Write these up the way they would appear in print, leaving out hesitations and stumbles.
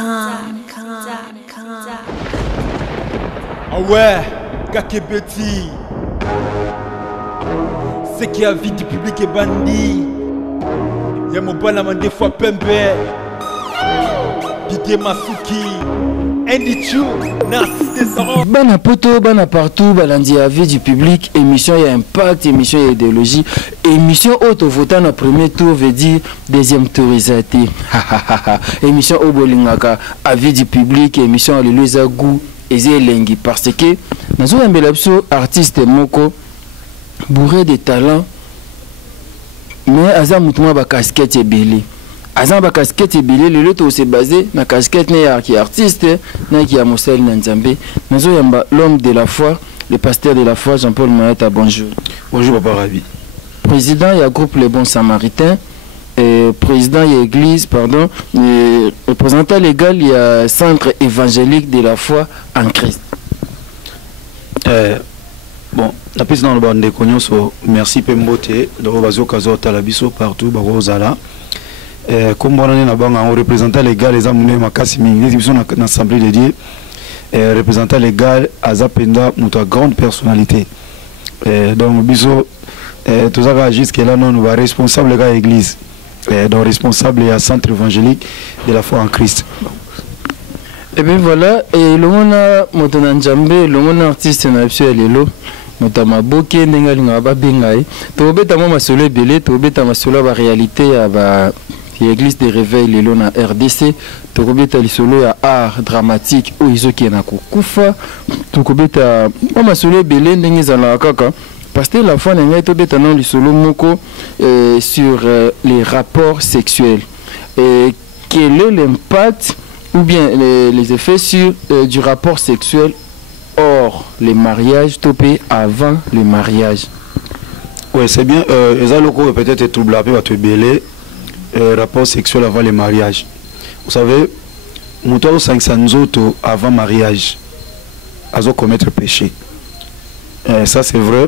Ah ouais, Kakebeti. C'est qui a vie du public et bandit. Y'a mon balama des fois Pembe. Didier Masuki. Andy Chou, Narcisse Desarons. Bana poto, bana partout, balandi à vie du public, émission et impact, émission et idéologie, émission auto votant au premier tour veut dire deuxième tour isaté. Émission au bolingaka, avis du public, émission le loza goût et lengi parce que nous avons un bel artiste moko bourré de talent, mais aza mutuma ba casquette et belé. Azan ba casquette et billet le loto c'est basé na casquette ne qui artiste na qui a Moussel Nanzambe nazo yamba l'homme de la foi le pasteur de la foi Jean-Paul Maeta. Bonjour. Bonjour papa Rabi. Président il y a groupe Les Bons Samaritains et président il y a église pardon et représentant légal il y a centre évangélique de la foi en Christ. Bon la président le bande konyoso merci Pembote de bazo kazo talabiso partout bazala. Comme on représentant légal les amounés makasi mingi dans l'assemblée de Dieu représentant légal azapenda notre grande personnalité donc biso tout ça jusqu'à là nous va responsable de l'église donc responsable et à centre évangélique de la foi en Christ. Et bien voilà et le mona motonanjambe le mona artiste na psio lelo notamment boké ndengalinga ba bengai to beta mama solo belé to beta masolo ba réalité ya ba l'église de réveil les lois na RDC tokobeta lisolo ya art dramatique o izoki na kufa tokobeta mama solo belé ndenge zala kaka parce que la fois n'engai tobeta non lisolo moko sur les rapports sexuels et quel est l'impact ou bien les effets sur du rapport sexuel hors les mariages topé avant le mariage. Oui c'est bien les locaux peut-être trouble un peu à te belé rapport sexuel avant le mariage. Vous savez, nous 500 autres avant mariage, à commettre péché. Ça c'est vrai.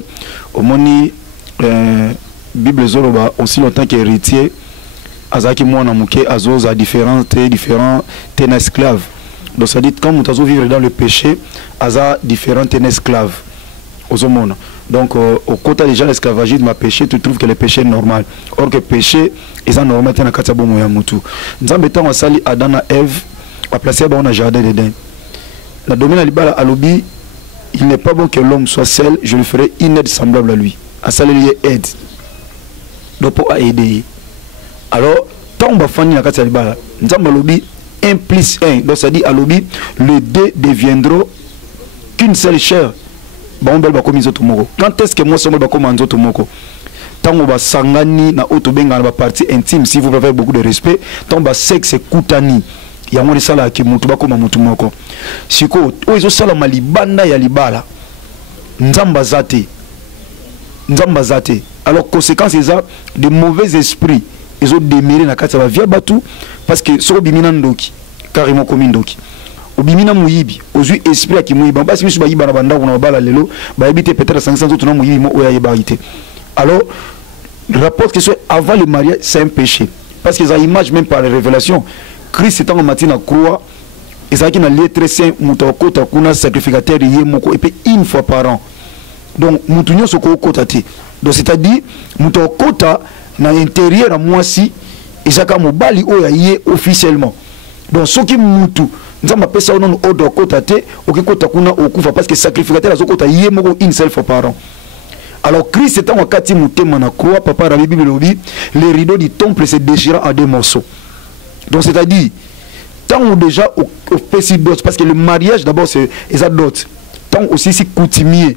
Au moment Bible Zoroba aussi longtemps qu'héritier, azaki mwana muke azo a différents ten esclaves. Donc ça dit quand nous vivre dans le péché, aza différents ten esclaves. Donc, au côté des gens l'esclavagisme a péché, tu trouves que le péché est normal. Or que le péché est normal, tu as katabo moyamutu. Nous avons sali Adana Ève, à placer dans un jardin d'Éden. La domaine alibala alobi, il n'est pas bon que l'homme soit seul, je lui ferai une aide semblable à lui. À ça, il y a aide. Donc, pour aider. Alors, tant on va faire la katabo alibala, nous avons alobi 1 plus 1. Donc, ça dit alobi, le 2 deviendra qu'une seule chair. Quand est-ce que moi je suis comme un autre moko? Tant on va sangani na autobenga na partie intime si vous avez beaucoup de respect, tant on sexe kutani. Il y a moins de sala qui mutu ba comme mutu moko. Siko oizo sala malibanda ya libala. Nzamba zate. Alors conséquence c'est ça de mauvais esprits. Ils ont démiré na kati ba via batu parce que so bimina ndoki carrément comme ndoki. Obimina muyibi ozui esprit qui muyiba basi misu bayiba na banda kuna bala lelo ba ebite peut-être 500 autres na muyibi mo oya yebaité. Alors rapport que soit avant le mariage c'est un péché parce que ça image même par la révélation Christ étant en matin à croix et ça qui na lettre saint mutokota kuna sacrificateur yemoko et puis une fois par an. Donc mutunyo soko kotate. Donc c'est-à-dire mutokota na intérieur à moi si et ça comme bali oya yé officiellement. Donc ce qui mutu nous avons appelé ça au nom de Kotate, parce que sacrificateur a une seule fois par an. Alors Christ étant en Kati Moutema na croix, papa Rabbi Bible dit, les rideaux du temple se déchirant en 2 morceaux. Donc c'est-à-dire, tant ou déjà au petit dot, parce que le mariage d'abord c'est ça dot. Tant aussi c'est coutumier.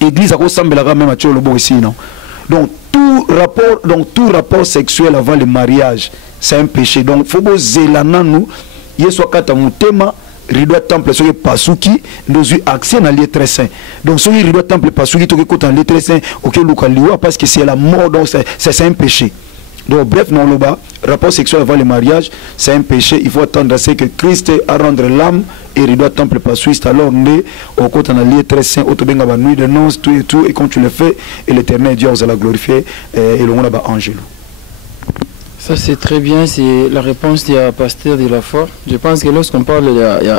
Église a ressemblé la même à Tcholo bon ici non. Donc tout rapport sexuel avant le mariage, c'est un péché. Donc faut que zélana nous Yeso kata mutema rideau temple soki pasuki nous accès na lieu très saint. Donc soki rideau temple pasuki to kota lieu très saint OK luka liwa parce que c'est la mort donc c'est un péché. Donc bref non le bas rapport sexuel avant le mariage c'est un péché, il faut attendre à ce que Christ a rendre l'âme et rideau temple pasuki alors né au kota na lieu très saint autobenga ba nuit de noces tout et quand tu le fais et l'Éternel Dieu va la glorifier et le monde ba angelo. Ça c'est très bien, c'est la réponse du pasteur de la foi. Je pense que lorsqu'on parle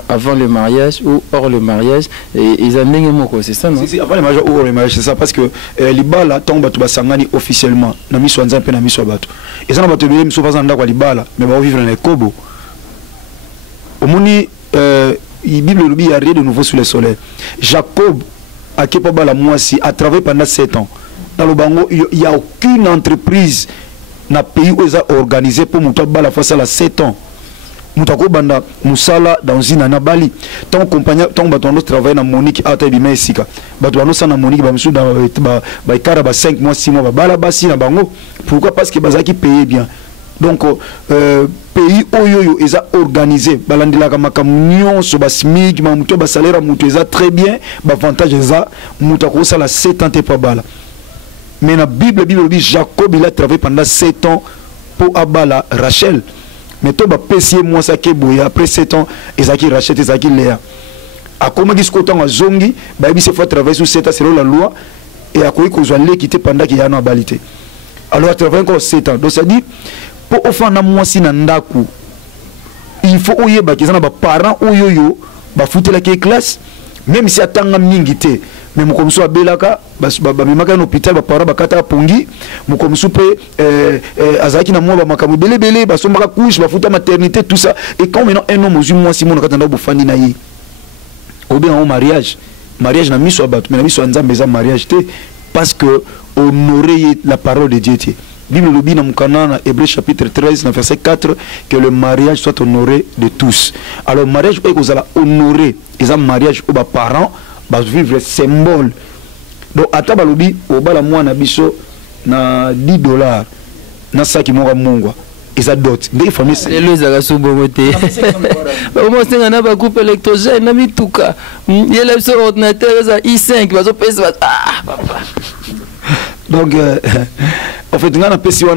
avant le mariage ou hors le mariage, ils ont des mots, c'est ça, non? Si, avant le mariage ou hors le mariage, c'est ça, parce que l'ibala tombe à Sangani officiellement, na miso nzampe na miso bato. Et ça n'a pas te bien miso pas en d'accord l'ibala, mais va vivre dans les kobo. Au moni, la Bible nous dit il y a rien de nouveau sous le soleil. Jacob a Kepaba la moisi a travaillé pendant 7 ans. Dans le Bango, il n'y a aucune entreprise na pays où ils ont organisé pour mouta bala face à la 7 ans. Moutako banda musala dans une anabali. Ton compagnie, ton bateau travaille dans Monique à Taïbime Sika. Bateau nous na Monique bamsou dans ba 5 mois 6 mois bala basi na bango. Pourquoi? Parce que bazaki paye bien. Donc pays oyoyo ils ont organisé balandila kama camion so ba smig ma muto ba salaire muto ils ont très bien ba avantage ils ont moutako ça la 7 ans pas bala. Mais la Bible dit Jacob il a travaillé pendant 7 ans pour abala Rachel. Mais toi bah pessier moi ça qui boya après 7 ans Isaac Rachel Isaac Léa. A comment dit ce qu'autant à zongi bah il se fait travailler sur 7 ans selon la loi et à quoi qu'on doit les quitter pendant qu'il y a une abalité. Alors à travailler encore 7 ans. Donc ça dit pour offrir moi si nandaku il faut oyer bah qu'ils ont bah parents oyoyo bah foutre la classe même si attend mingité. Mais mon commissaire Belaka, bamimaka na hôpital bapara bakata pongi, mon commissaire azaki na moi bamakamu belé basomaka couche bafuta maternité tout ça et quand maintenant un homme aux mois Simon katanda bofandi na ye. Ou bien au mariage na miso abatu mais na miso nzambe za mariage té parce que honorer la parole de Dieu té. Bible le dit dans Mukana, Hébreux chapitre 13, verset 4, que le mariage soit honoré de tous. Alors, le mariage, vous allez honorer, ils ont mariage aux parents, vivre symbole. Donc, à Tabalobi, au bas la mois, na biso, na $10, na sa qui m'aura mongwa. Ils ont d'autres. Des familles. Les lois à sous beauté. Au moins, c'est un groupe électrogène, na mituka. Il y a le ordinateur, i5, va se passer. Ah, papa. Donc, en fait, on a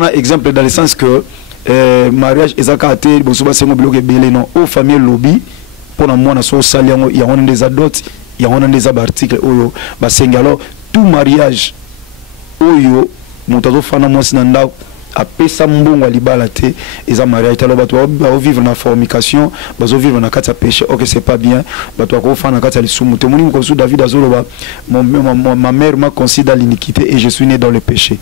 un exemple dans le sens que mariage est à côté, bon, souvent c'est un bloc belé non, aux familles lobby pour la moine sur salian, il y a des adultes, il y a des articles oyo, bah c'est alors tout mariage oyo, mon tazo fana moi sinanda a pesa mbongo alibalate, ils ont mariage, alors bah toi vivre dans la fornication, bah vivre dans la péché, ok c'est pas bien, bah toi quoi fana kata lisumuté, mon nom comme David Azoloba, ma mère m'a considéré dans l'iniquité et je suis né dans le péché.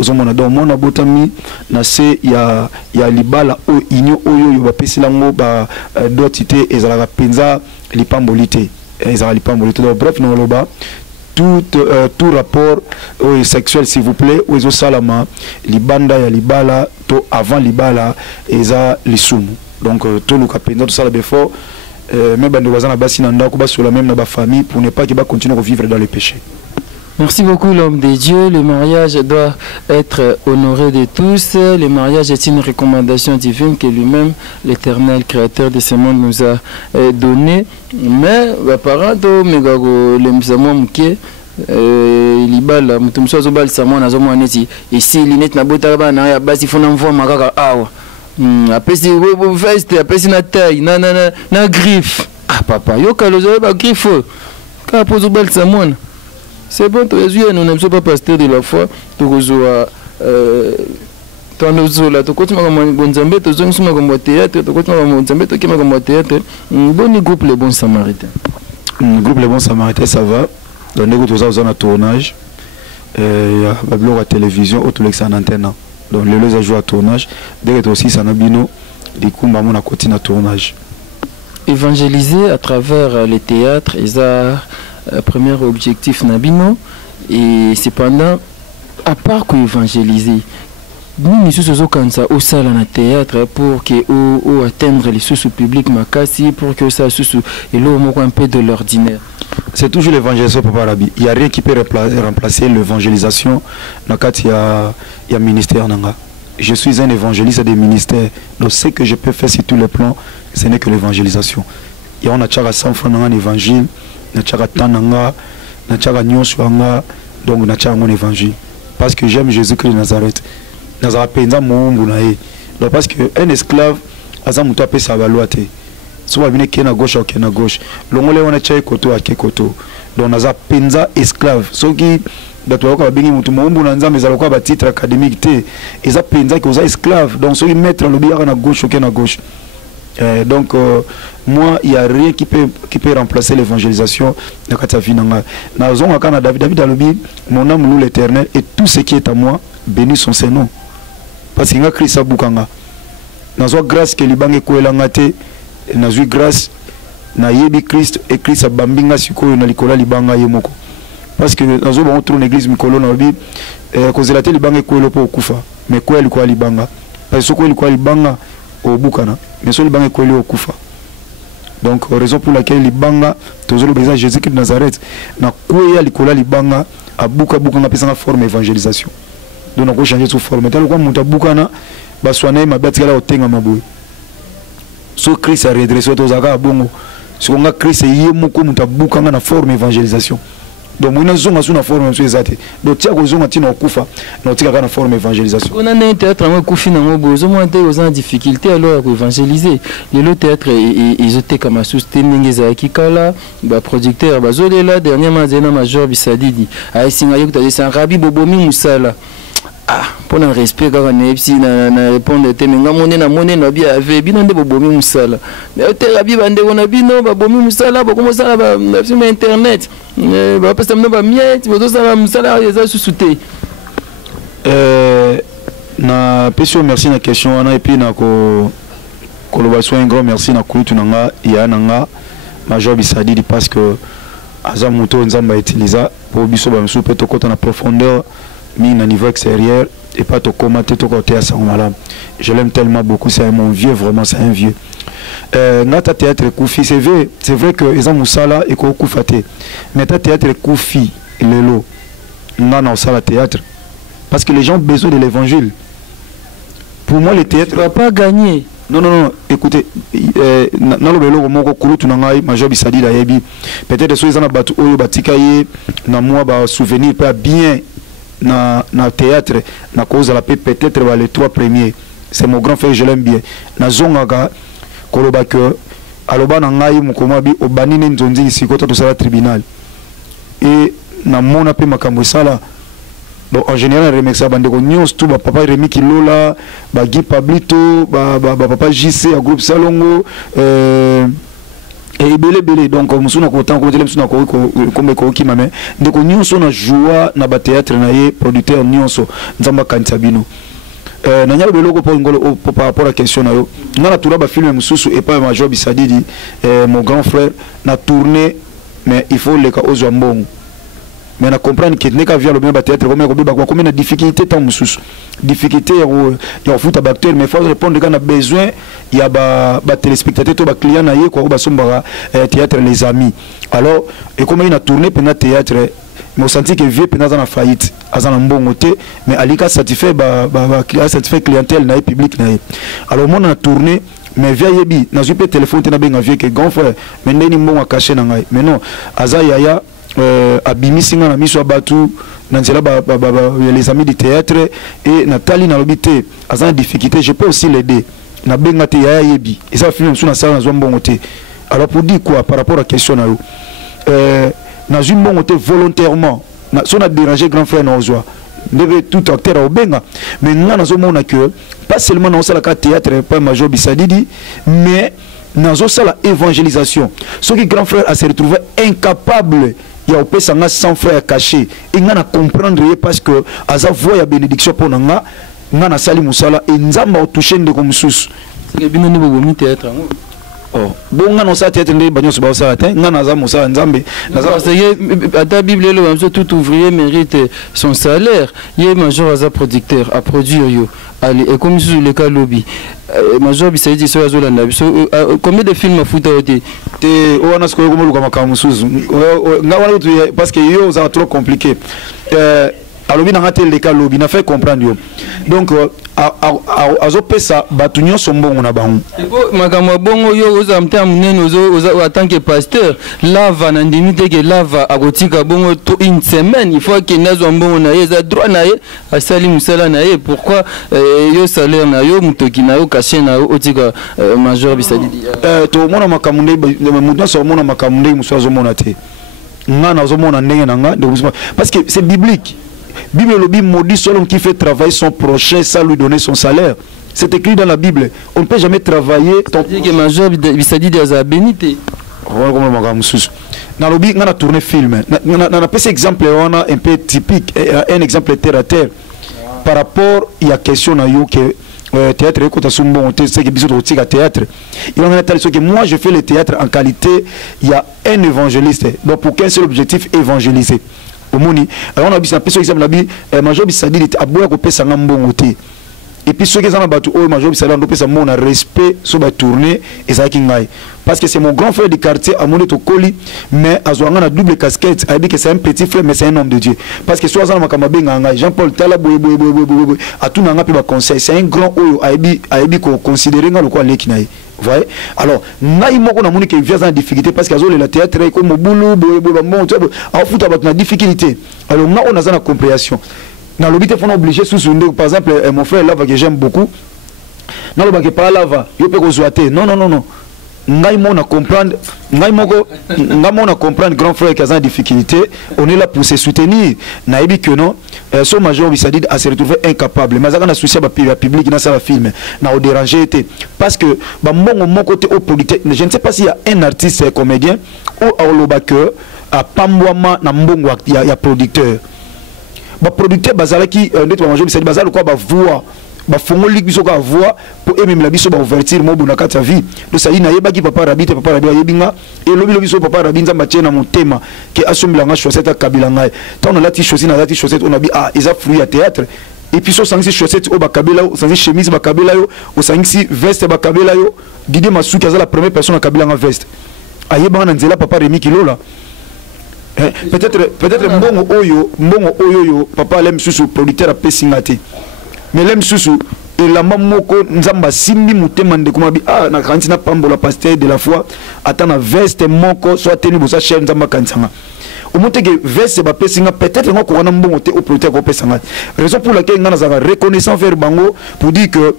Donc mon abotami na se ya libala o inyo oyo yo bapesi lango ba dotité ezala penza lipambolité ezala lipambolité. Donc bref no loba tout rapport sexuel s'il vous plaît ou ezo salama libanda ya libala to avant libala eza lisumu. Donc tout le penza tout ça là before même bando bazana basi na ndako ba sur la même na ba famille pour ne pas que ba continuer à vivre dans le péché. Merci beaucoup l'homme de Dieu. Le mariage doit être honoré de tous. Le mariage est une recommandation divine que lui-même, l'éternel créateur de ce monde, nous a donné. Mais, les parents, les musulmans, libala mutumso zobal samona zomo aneti ici linet na botala na ya basi fona mvua makaka awa apesi webo veste apesi na taille na griffe ah papa yoka lozo ba griffe ka pozo bal samona. C'est bon, nous n'aimons pas pasteur de la foi. Tu as bon groupe Les Bons Samaritains. Groupe Les Bons Samaritains, ça va. Dans le groupe, nous avons un tournage. Il y a la télévision, autre en antenne. Donc, les gens jouent à tournage. Dès que aussi, ça n'a bino, du coup, on a continué à tournage. Évangéliser à travers les théâtres, ils ont premier objectif Nabino et cependant à part qu'on évangéliser nous sommes comme ça au salle en théâtre pour que ou atteindre les sous publics makasi pour que ça sous et là on un peu de l'ordinaire. C'est toujours l'évangélisation papa Rabi. Il y a rien qui peut remplacer l'évangélisation dans le cadre il y a ministère nanga. Je suis un évangéliste des ministères. Donc ce que je peux faire sur tous les plans, ce n'est que l'évangélisation. Il y a on a tchara 100 francs dans l'évangile. Tananga, donc mon évangile parce que j'aime Jésus-Christ de Nazareth. Nazareth penza mungu na ye. Donc parce que un esclave azamuto ape sa baloate. Soit bien qui na gauche ou qui na gauche. Longole on a tchaye koto à koto. Donc Nazareth penza esclave. So qui bato ba bengi mutu mombo na nzambe za lokwa ba titre académique te eza penza que oza esclave donc celui mettre le biara na gauche ou na gauche. Donc moi il y a rien qui peut remplacer l'évangélisation de Katavina. Na zonga kana David alobi mon âme loue l'Éternel et tout ce qui est à moi béni son Saint-Nom. Parce que nga Christ abukanga. Nazo grâce que libange koelanga te nazo grâce na yebi Christ et Christ abambinga sikoyo na likola libanga yemoko. Parce que nazo ba on église mikolo na bi kozela te libange koelo po kufa mais ko eliko libanga. Parce que ko eliko libanga au Bukana, mais sur le banc école au Koufa. Donc, raison pour laquelle les banga, tous les besoins Jésus-Christ de Nazareth, n'a quoi l'école libanga à Bukana pesa forme évangélisation. Donc, on a changé sous forme. Tel quoi monta Bukana, baswana ma bête là au tenga mabou. So Christ a redressé aux aga bongo. Si on a Christ et yemoko monta Bukana na forme évangélisation. Donc on a zonga sur la forme exacte. Donc tiens zonga tina okufa, na tika kana forme évangélisation. On a un théâtre en kufi na ngobo, zo mo ante aux difficulté alors à évangéliser. Le théâtre ils étaient comme soutenir za kikala, ba producteur ba zolela dernièrement zena major bisadidi. Ai singa yokuta de san rabi bobomi musala. Ah, pour un respect quand on est ici na répondre te menga monnaie na bien avec bino nde bobomi musala. Mais te rabi bande on a bino bobomi musala ba comment ça ba sur internet. Ba parce que no ba miet, bozo ça musala ya susute. Na pesio merci na question wana et puis na ko kolobaswa un grand merci na kutu nanga ya nanga major bisadidi parce que aza moto nzamba utiliser pour biso ba msu peto kota na profondeur mis à niveau extérieur et pas te commenter tout côté à son malade. Je l'aime tellement beaucoup, c'est mon vieux, vraiment, c'est un vieux. Notre théâtre Koufi, c'est vrai que ils ont Moussala et Koufate. Mais ta théâtre Koufi, Lelo, non, non, ça la théâtre. Parce que les gens ont besoin de l'évangile. Pour moi, le théâtre. Tu ne vas pas gagner. Non, non, non, écoutez, dans le vélo, mon courou, tu n'as pas major bisadi la yebi. Peut-être que les gens ont battu au batikaye, na moi, souvenir, pas bien. Na théâtre na cause la paix peut-être les 3 premiers c'est mon grand frère je l'aime bien na zongaga koloba que aloba na ngai mukoma bi obanine nzonzi isikota to sala tribunal et na mona pe makambo sala donc en général remercier bande ko nyos tout ba papa Remi Kilola ba Guy Pablito ba papa JC à groupe Salongo et belé donc musuna ko tant ko tele musuna ko ki mame de ko nyonso na joie na ba théâtre na ye producteur nyonso nzamba kantabino na nyalo beloko po ngolo par rapport à question na yo na tourna ba film mususu et pas major bisadidi mon grand frère na tourner mais il faut les cas aux ambon mais na comprendre que n'est qu'à via le bien ba théâtre comme na difficulté tant mususu difficulté ya foot acteur mais faut répondre quand on a besoin il y a ba téléspectateur to ba client na ye ko ba sombara théâtre les amis alors et comme il a tourné pendant théâtre mais on sentit que vieux pendant dans faillite azana mbongo te mais alika satisfait ba satisfait clientèle na public na alors moi on a tourné mais via yebi na zupe téléphone te na benga vieux que grand frère mais ndeni mbongo caché na ngai mais non aza yaya abimisinga na miso abatu na nzela les amis du théâtre et Nathalie na lobité azana difficulté je peux aussi l'aider na benga te ya yebi et ça film sur na sala na zombongo te alors pour dire quoi par rapport à question na yo na zombongo te volontairement na son a dérangé grand frère na ozwa devait tout acteur au benga mais nga na zomona que pas seulement na sala ka théâtre pas major bisadidi mais na zo sala évangélisation ce qui grand frère a se retrouvé incapable il y a opé sanga sans frère caché et nga na comprendre parce que aza voix ya bénédiction pour nga na sali musala et nzamba toucher ndeko mususu c'est bien ni bobo théâtre oh bon nga no sa théâtre ndé banyo so ba sa te nga na za musala nzambe na za parce que ta bible le même tout ouvrier mérite son salaire yé major aza producteur a produire yo allez et comme sur le cas lobby major bisaidi so azola na biso combien de films afuta ote te o wana sko ko moluka makamu suzu nga wana tu parce que yo ça trop compliqué alobi na ngate le cas lobby na fait comprendre yo donc azopesa batu nyonso mbongo na bango makambo bongo yo oza mta munene oza en tant que pasteur lava na ndimite ke lava akotika bongo to une semaine il faut que nazo mbongo na yeza droit na ye asali musala na ye pourquoi yo salaire na yo mutoki na yo caché na yo otika major bisadidi to mona makambo ndé muto so mona makambo ndé musazo mona te parce que c'est biblique. Bible lobby maudit selon qui fait travailler son prochain sans lui donner son salaire. C'est écrit dans la Bible. On ne peut jamais travailler. Que major bisadi des abénité. Dans le lobby, on a tourné film. On a pris cet exemple un peu typique, un exemple terre à terre. Par rapport, il y a question à you que théâtre c'est que théâtre. Il en a que moi je fais le théâtre en qualité, il y a un évangéliste. Donc pour qu'un seul objectif, évangéliser. Au moni, alors on a vu un exemple la major bisadi était à boire au pesa ngambongote. Et puis ceux qui sont battus au major bisadi on pesa mon respect sur la tournée et ça qui ngai. Parce que c'est mon grand frère du quartier à mon coli, mais à Zouanga a double casquette, a dit que c'est un petit frère mais c'est un homme de Dieu. Parce que soit ça m'a Jean-Paul Tala à tout nanga pe conseil, c'est un grand oyo a dit qu'on considérer le quoi lekinaï. Vous voyez? Alors, naï moko na moni que vient en difficulté parce que le théâtre comme boulot a fout à difficulté. Alors on a une compréhension. Dans le but on est obligé sous par exemple mon frère là que j'aime beaucoup. Non le baké pas là va, yo pe ko zoater. Non. Ngai mona comprendre, grand frère qui a une difficulté, on est là pour se soutenir. Naïbi que non, son major Bissadid a se retrouvé incapable. Mais ça a souci à public dans sa film, n'a au dérangé été parce que mon côté au producteur, je ne sais pas s'il y a un artiste comédien ou à Olobake à Pambouama na mbongo il y a producteur. Ba producteur bazala qui notre major Bissadid bazala quoi ba voix bafongoli biso ka voix pour aimer la biso ba ouverture mo bona kata vie donc ça dit na yeba ki papa rabi yebinga et lobi biso papa rabi nzamba tiena motema ke asomila nga chaussette kabila ngai tant on a ti chaussette on a dit ah ils a fruit à théâtre et puis so sangisi chaussette au bakabela sangisi chemise bakabela yo o sangisi veste bakabela yo Didier Masuki aza la première personne à kabila nga veste ayeba na nzela papa Remi Kilola. Peut-être mbongo oyo yo papa lem susu producteur a pesingate. Mais l'aime sous et la mamoko nzamba simbi mutema ndekuma bi ah na kanti na pambola pasteur de la foi atana veste moko soit tenu bosa cher nzamba kansanga au monte que veste ba pesinga peut-être ngoko wana mbongo te au protéger ko pesanga raison pour laquelle ngana za reconnaissant vers bango pour dire que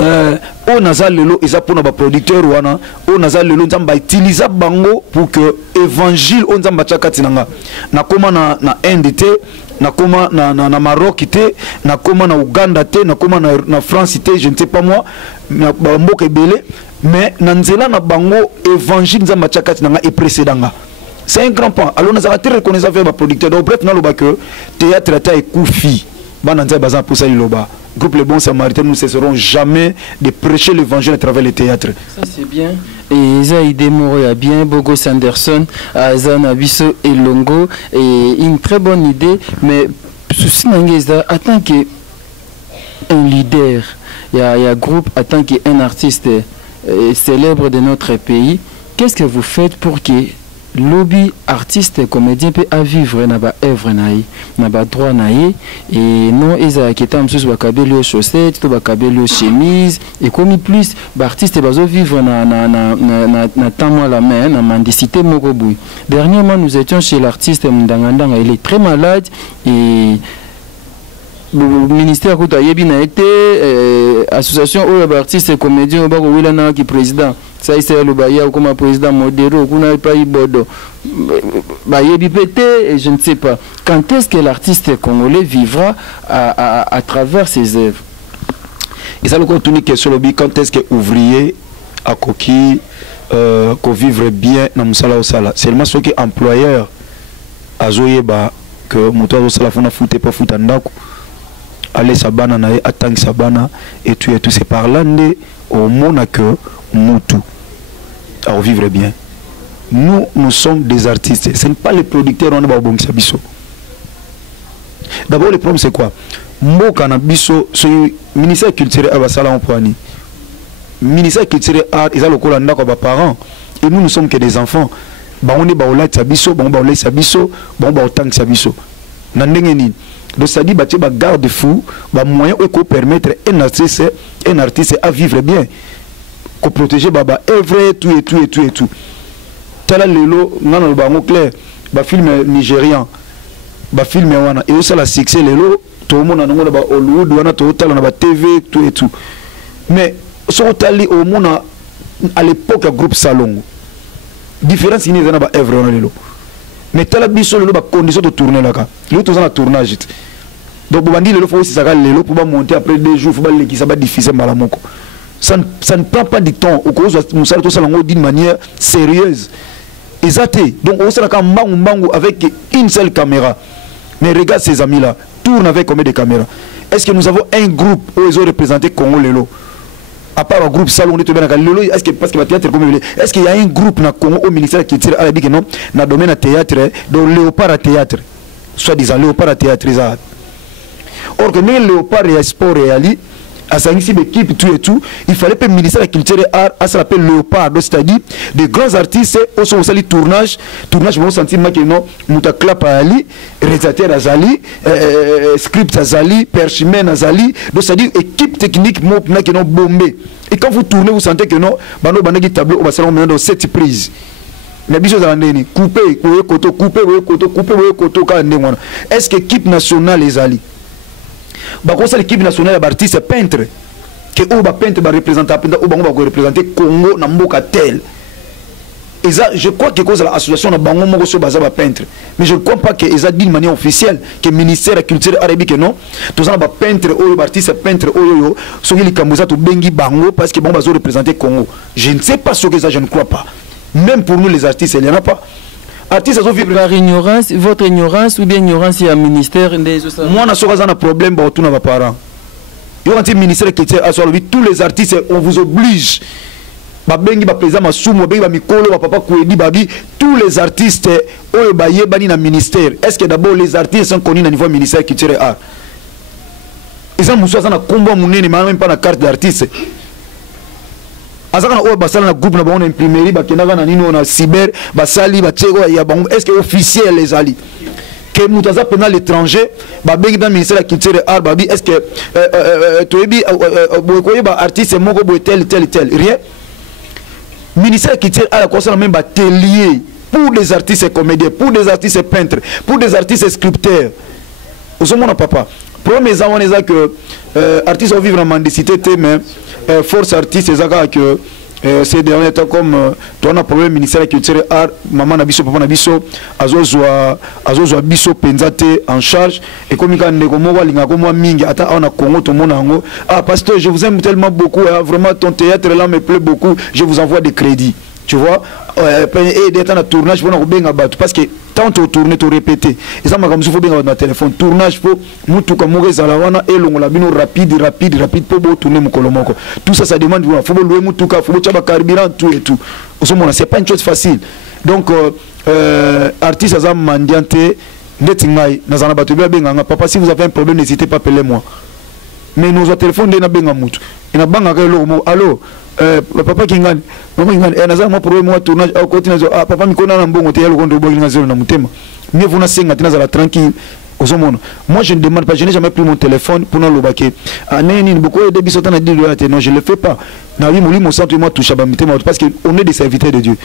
on a lelo eza pona ba producteur wana on a lelo nzamba utiliser bango pour que évangile on nzamba chakati nanga na koma na NDT na koma na Maroc té na koma na Uganda té na koma na France té je ne sais pas moi na mboka belé mais na nzela na bango évangile nzamba chakati nanga et précédanga c'est un grand point alors on a très reconnaissant vers ba producteur donc bref na loba que théâtre ta ekufi bana nzamba bazan pour ça loba groupe Les Bons Samaritains, nous ne cesserons jamais de prêcher l'évangile à travers le théâtre. Ça c'est bien. Et ça idée Moroya bien, Bogo Sanderson, Azan Abisso et Longo, et une très bonne idée, mais souci Nangeza, en tant qu'un leader, il y a un groupe, en tant qu'un artiste célèbre de notre pays, qu'est-ce que vous faites pour que lobby artiste comédien peut à vivre na ba œuvre naï na ba droit naï et non eza qui tam sous ba kabelo chaussette to ba kabelo chemise et comme plus ba artiste bazo vivre na temps la main na mendicité moko boui. Dernièrement nous étions chez l'artiste Mndangandanga, il est très malade et le ministère Kouta Yebi n'a été association ou artiste et comédien au Bago Wilana qui président ça c'est le Baya comme président modéré ou qu'on a pas eu Bodo Yebi pété et je ne sais pas quand est-ce que l'artiste congolais vivra à travers ses œuvres. Et ça le contenu question lobby quand est-ce que ouvrier à coquille qu'on vivre bien dans Moussala au Sala seulement ceux qui employeur à Zoyeba que Moutoua au Sala fona foute pas foute andako aller sabana na attang sabana et tout c'est par là au monde que mutu à vivre bien. Nous sommes des artistes, ce n'est pas les producteurs on va bon biso. D'abord le problème c'est quoi? Mboka na biso ce ministère culturel abasala en poani. Ministère culturel art ils a le kolanda ko ba parents et nous sommes que des enfants. Ba on est ba ola tsabiso, ba on ba ola tsabiso, ba on ba otang tsabiso. Na ndenge nini? Donc ça dit bâtir bah garde fou bah moyen où permettre un artiste à vivre bien qu'on protéger bah œuvre tout tel lelo non bah mon clair bah film nigérian bah film wana et aussi la succès lelo tout le monde a bah Hollywood wana tout tel on a bah TV tout mais sur tali au monde à l'époque groupe Salongo différence il y a bah œuvre wana lelo mais tala biso lelo ba condition de tourner là ka nous tous en tournage donc bandi lelo faut aussi ça lelo pour monter après 2 jours faut ba l'équipe ça va difficile malamoko ça ne prend pas du temps au cause musala tout ça d'une manière sérieuse exacté donc on sera comme mbangu avec une seule caméra mais regarde ces amis là tourne avec combien de caméras est-ce que nous avons un groupe où ils ont représenté Congo lelo à part le groupe salon de lelo est-ce que parce que théâtre comme est-ce qu'il y a un groupe na Congo au ministère qui tire à la bique non na domaine à théâtre donc léopard à théâtre soit disant léopard à théâtre ça or que même léopard et sport et ali à sa équipe tout et tout il fallait que le ministère de la culture et art à s'appeler léopard c'est-à-dire des grands artistes au son sali tournage mon sentiment que non muta clap à ali réalisateur azali script azali perchimen azali donc c'est-à-dire équipe technique mo na que non bombé et quand vous tournez vous sentez que non bano banaki tableau au bassin maintenant dans 7 prises mais biso za ndeni couper koto ka ndengwana est-ce que équipe nationale ezali bah comme ça l'équipe nationale d'artistes peintre que ou ba peintre ba représenter peintre ou ba représenter Congo na mboka tel et ça je crois que cause l'association na bango moko so baza ba peintre mais je ne crois pas que ça d'une manière officielle que ministère de la culture arabique non tous ça ba peintre ou artiste peintre oyo so ki likambo to bengi bango parce que bon bazo représenter Congo je ne sais pas ce que ça je ne crois pas même pour nous les artistes il y en a pas artistes ont vivre par ignorance votre ignorance ou bien ignorance il y a ministère des moi na soka za na problème ba tout na ba parents yo quand ministère qui tient à tous les artistes on vous oblige ba bengi ba président masumu ba bengi ba mikolo ba papa Kouedi babi tous les artistes oyo ba yebani na ministère est-ce que d'abord les artistes sont connus na niveau ministère qui tire art ils ont muso za na kombo munene même pas na carte d'artiste azaka na oyo basala na groupe na bango na imprimerie bakendaka na nino na cyber basali bateko ya bango est-ce que officiel les ali que mutaza pendant l'étranger ba bengi dans ministère de la culture et art babi est-ce que toyebi bokoye ba artiste moko bo tel rien ministère de la culture à la concerne même ba atelier pour des artistes comédiens pour des artistes peintres pour des artistes sculpteurs osomona papa premier zaman eza que artistes vont vivre en mendicité mais force artiste ezaka que ces derniers temps comme tu as un problème ministère de la culture et art maman na biso papa na biso azozwa biso penzate en charge et comme quand ndeko moko alinga ko mwa mingi ata on a Congo to mona ngo ah pasteur je vous aime tellement beaucoup vraiment ton théâtre là me plaît beaucoup je vous envoie des crédits tu vois et d'être en tournage pour nous parce que tant tu tourner tu répéter et ça m'a comme il faut bien dans téléphone tournage pour mutu comme ngeza la wana et longo la bino rapide pour tourner mon kolomoko tout ça ça demande faut louer mutu ka faut chaba carburant tout et tout au moment c'est pas une chose facile donc artiste azam mandiante ndetingai nazana batu bien benga papa si vous avez un problème n'hésitez pas appeler moi mais nos téléphones de na benga mutu ina banga ka lo allo papa kingani maman kingani naza mo problème moi tournage au côté nazo papa mikona na mbongo te yalo kondo bogi ngazelo na mutema mieux vous na senga tena la tranquille osomono moi je ne demande pas je n'ai jamais pris mon téléphone pour na lobake aneni beaucoup de bisota na dit non je le fais pas na wi muli mo centre moi touche ba mutema parce que on est des serviteurs de Dieu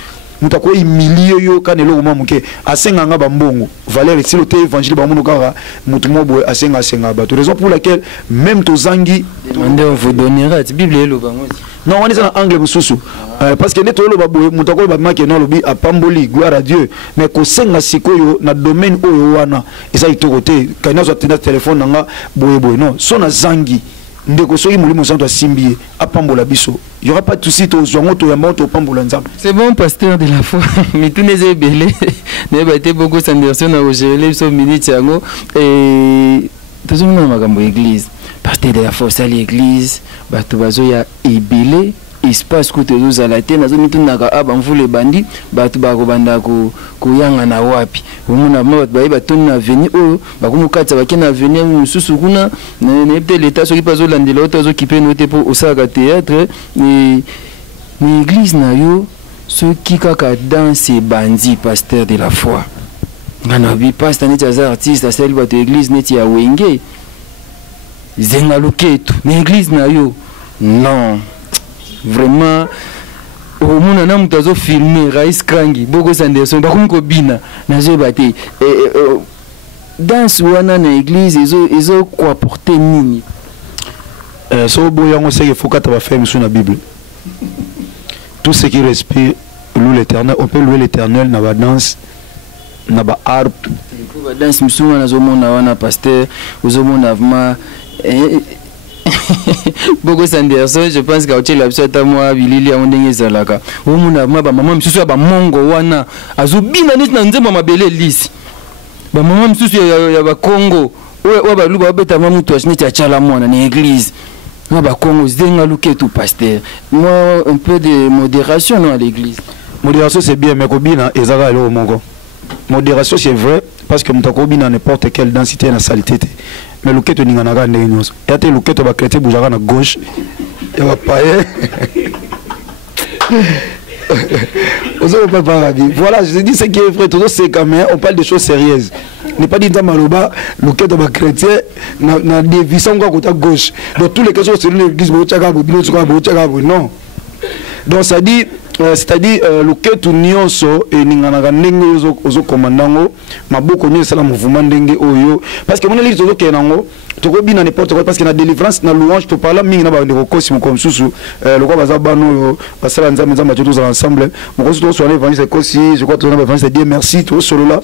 mutako humilier yo kanelo mo muke asenga nga ba mbongo valeur si le évangile ba muno kara mutumo boy asenga ba to raison pour laquelle même to zangi demandez on vous donnera la bible lo bango non on est en anglais mususu parce que neto lo ba boy mutako ba make no lobi apamboli gloire à Dieu mais ko senga sikoyo na domaine oyo wana esa itokote kana zo tena téléphone nga boy non so na zangi ndeko soki mulimo santo asimbiye apambola biso il y aura pas de souci to zongo to yamba to pambola nzambe c'est bon pasteur de la foi mais tout les ebele ne ba été beaucoup sanderson na ogele so minute yango et tout na makambo église pasteur de la foi ça l'église ba to bazo ya ebele espace ko tezo zala te nazo mitundaka aba mvule bandi batu bako banda ko yanga na wapi omuna mabatu bayi batoni na avenue oyo bakumukatsa bakena avenue mususu kuna ne peut l'état soki pazo landela oto kipe note po osaka théâtre ni église na yo soki kaka danse bandi pasteur de la foi ngana bi pasteur neti aza artiste asali bato église neti ya wenge zenga luketu ni église na yo non vraiment au monde na mutu azo filmer Rais Krangi Bogo Sanderson bakumko bina nazo bate danse wana na église ezo quoi porter nini so boyango c'est que faut que tu vas faire sur la Bible tout ce qui respire loue l'Éternel on peut louer l'Éternel na ba danse na ba harpe danse misuma nazomona wana pasteur ozomona vraiment beaucoup Sanderson je pense qu'autre la biso ata moi bilili ya ndenge ezalaka omona vraiment ba maman misusu ya ba mongo wana azobina neti na nzembo mabele lisi ba maman misusu ya ba Congo oyo ba luba beta mamu to neti ya chala mwana na église na ba Congo zenga luke tout pasteur moi un peu de modération non à l'église. Modération c'est bien mais kobina ezaka le mongo. Modération c'est vrai parce que mutakobina n'importe quelle densité na saleté mais le keto ninga naga ndenge nyonso ya te le keto ba chrétien bujaka na gauche ya ba païen voilà je te dis ce qui est vrai tout c'est quand même on parle de choses sérieuses n'est pas dit dans maloba le keto ba chrétien na déviation quoi côté gauche dans tous les cas sur l'église bo tchaka bo bino tchaka bo non donc ça dit c'est-à-dire le keto nyonso et ninganaka ndenge ozo komandango maboko nyonso sala mouvement ndenge oyo parce que mon église ozo kenango tokobi na n'importe quoi parce que na délivrance na louange to parla mingi na ba ndeko kosi comme susu le quoi baza bano basala nzambe nzambe tous ensemble mon kosi to so na évangile kosi je crois to na évangile Dieu merci to solo là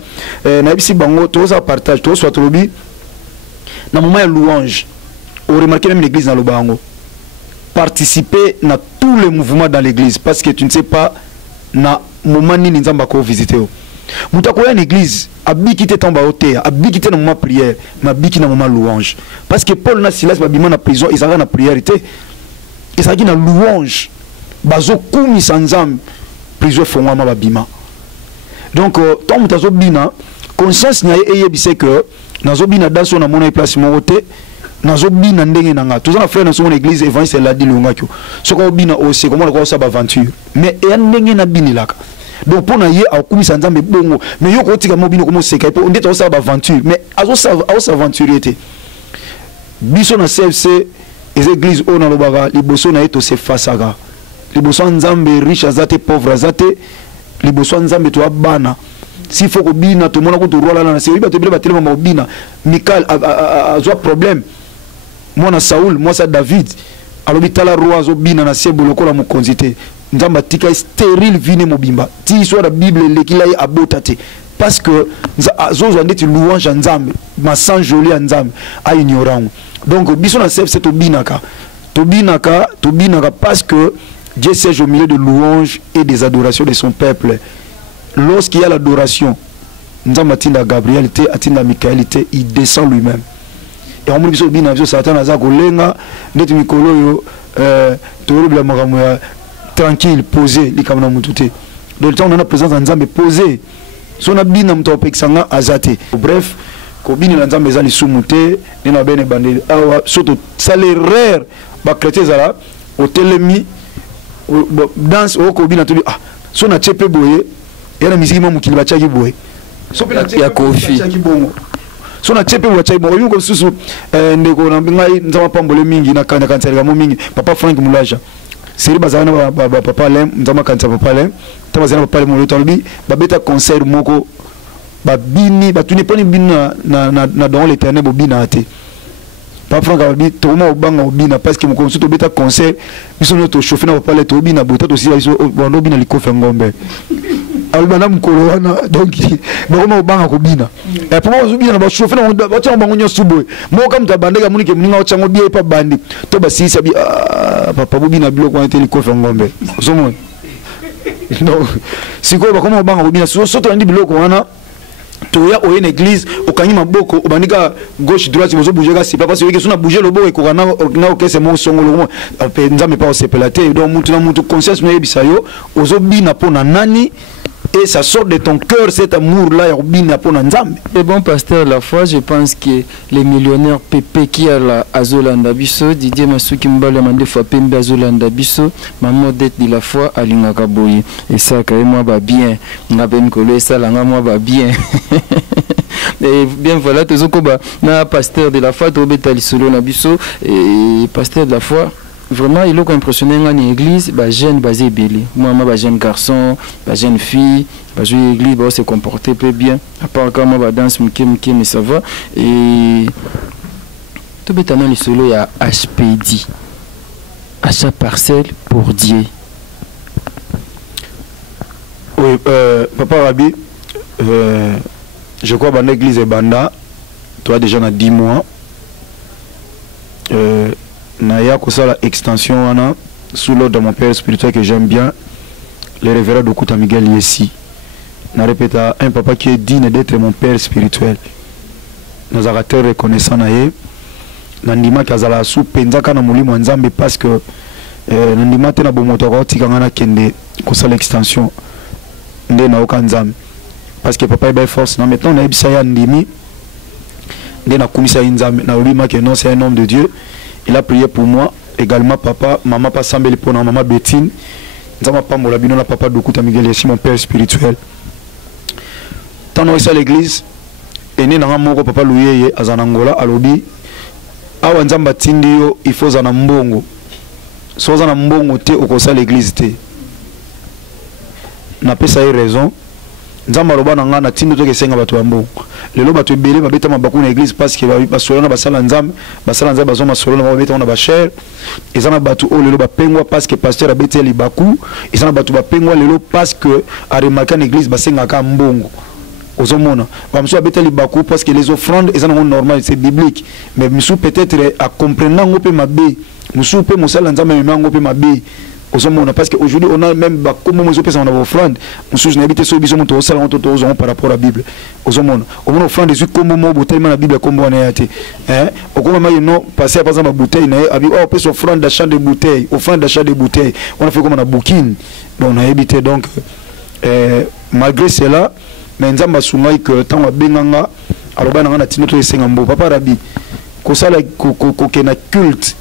na bisi bango to ça partage to so tolobi na moment ya louange on remarque même l'église na lobango participer à tous les mouvements dans l'église parce que tu ne sais pas na moment ni nzamba ko visiter mutakoya une église abiki te tomba hauteur abiki te na moment prière ma biki na moment louange parce que Paul na Silas babima na prison ils avaient na priorité ils avaient na louange bazo kumi sanzam prison fongwa babima donc tant mutazo bina conscience na eyebise que nazo bina daso na mona place mo côté nazobina ndenge nanga tous na frère na son église évangile la dit longakyo soko bina aussi comment ko sa aventure mais e ndenge na binilaka donc pour na ye akumisa nzambe bongo mais yo ko tika mobino ko moseka po ndeta sa aventure mais azo sa aventurité biso na CFC les églises on na lobaka liboso na eto se fasaka liboso nzambe riche azate pauvre azate liboso nzambe to abana s'il faut ko bina to mona ko to rola na se ba to bile ba bina Michael a problème moi na Saoul moi ça David alors bitala roi zo bina na sebo lokola mo konzité nzamba tika stérile vine mobimba ti soit la Bible lekila y abotate parce que zozo ndeti louange nzambe ma sang joli nzambe a ignorant donc biso na chef c'est tobinaka parce que Dieu siège au milieu de louanges et des adorations de son peuple. Lorsqu'il y a l'adoration nzamba tinda Gabriel te atinda Michael te il descend lui-même. Et on me dit que Satan a dit que mikolo yo toribla makambo ya tranquille posé likamna mutute. Donc le temps on a présence nzambe posé. Sona bina mto pekisanga azate. Bref, ko bini nzambe za lisumute nina bene bandeli awa soto salaire ba chrétien zala au telemi danse au ko bina to ah sona chepe boye yana miziki mo mukili bachaki boye. So pela ya kofi. So na chepe wa chaibo oyo ko susu ndeko na ngai nzama pambole mingi na kanya kantsela mo mingi papa Frank Mulaja seri bazana ba papa lem nzama kantsela papa lem tabazana papa lem mo tolbi ba beta concert moko ba bini ba tuni poni bina na dans l'éternel bo bina ate papa Frank abi to mo banga bina parce que mo ko suto beta concert biso no to chauffer na papa le to bina bota to si biso bondo bina likofe ngombe albana mkolo wana donc bakoma obanga kobina et pour moi zubina na ba chauffer na ba tshanga bango nyoso boy mo ka mutabandeka munike muninga otshanga bie pa bandi to ba sisa bi papa bobina biloko wana teli kofa ngombe somo non siko bakoma obanga kobina soto ndi biloko wana toya oye na église okanyi maboko obandika gauche droite bozo bouger ka c'est pas parce que sona bouger le bobo ekokana na okese mo songolo pe nzambe pa osepelate donc mutu na mutu conscience no yebisa yo ozo bina pona nani et ça sort de ton cœur cet amour-là. Et bon, pasteur, la foi, je pense que les millionnaires Pépé qui a la Azolanda Bisso, Didier Masuki Mbale Mande Fapembe Azolanda Bisso, maman d'être de la foi à Lingakaboyi. Et ça, quand même, moi, bah bien. On a bien collé ça, là, moi, bah bien. Et bien, voilà, tout ce qu'on a pasteur de la foi, Tobeta Lissolo Nabisso, et pasteur de la foi. Vraiment, il est impressionné dans l'église, bah jeune basé belé. Moi, bah jeune garçon, bah jeune fille, bah jouer l'église, bah se comporter peu bien. À part quand moi bah danse mais ça va. Et tout bétalement les solos il y a HPD, achat parcelle pour Dieu. Oui, papa Rabi, je crois que l'église est banda, toi déjà dans 10 mois. Naya Kosala extension Anna, sous l'ordre de mon père spirituel que j'aime bien, le révérend Dokuta Miguel Yessi. Je répète, un papa qui est digne d'être mon père spirituel. Nous avons été reconnaissants. Nandima Kazala sous Penzaka na Mouli Mwanzambe parce que Nandima Tena Bomotoro Tikangana Kende Kosala extension. Ndena Okanzam. Parce que papa est bien force. Maintenant, on a Ebisaya Ndimi. Ndena Kumisa Inzam. Naolima que non, c'est un homme de Dieu. Il a prié pour moi. Également, papa, maman pas Sambeli pour maman Bettine. Nzama Pambola Bino, papa Dokuta Miguel Yessi, mon père spirituel. Tant que à l'église, et né dans mon papa Louyeye à Zanangola, à Lobi, à Wanzamba Tindio, il faut Zanambongo. Soit Zanambongo, te au conseil l'église. N'a pas ça raison. Nzamba Loba Nanga, na Tindio, que c'est un bateau ambo. Le loba tu belé, ma bête ma bakou l'église parce que va solana basala nzam, basala nzam bazoma solana ma bête on a bacher. Et ça na bateau le loba pengwa parce que pasteur a bête li bakou. Et ça na bateau ba pengwa le loba parce que a remarqué l'église basenga ka mbongo. Ozomona bamso abeta libaku parce que les offrandes eza non normal, c'est biblique, mais musu peut-être à comprendre ngope mabe musu pe musala nzambe memango pe mabe ozomona parce que aujourd'hui on a même comme musu pe ça on a offrande musu n'habite so biso moto osala on toto ozomona par rapport à la Bible ozomona on offrande des comme mo tellement la Bible comme on a été okoma ma non passer par exemple bouteille na abi on peut offrande d'achat de bouteilles, offrande d'achat de bouteilles, on a fait comme on a booking, bon on a habité donc malgré cela. Mais nzamba sungai que tant wa benganga aloba na tino to esengambo papa rabi kosala kokena culte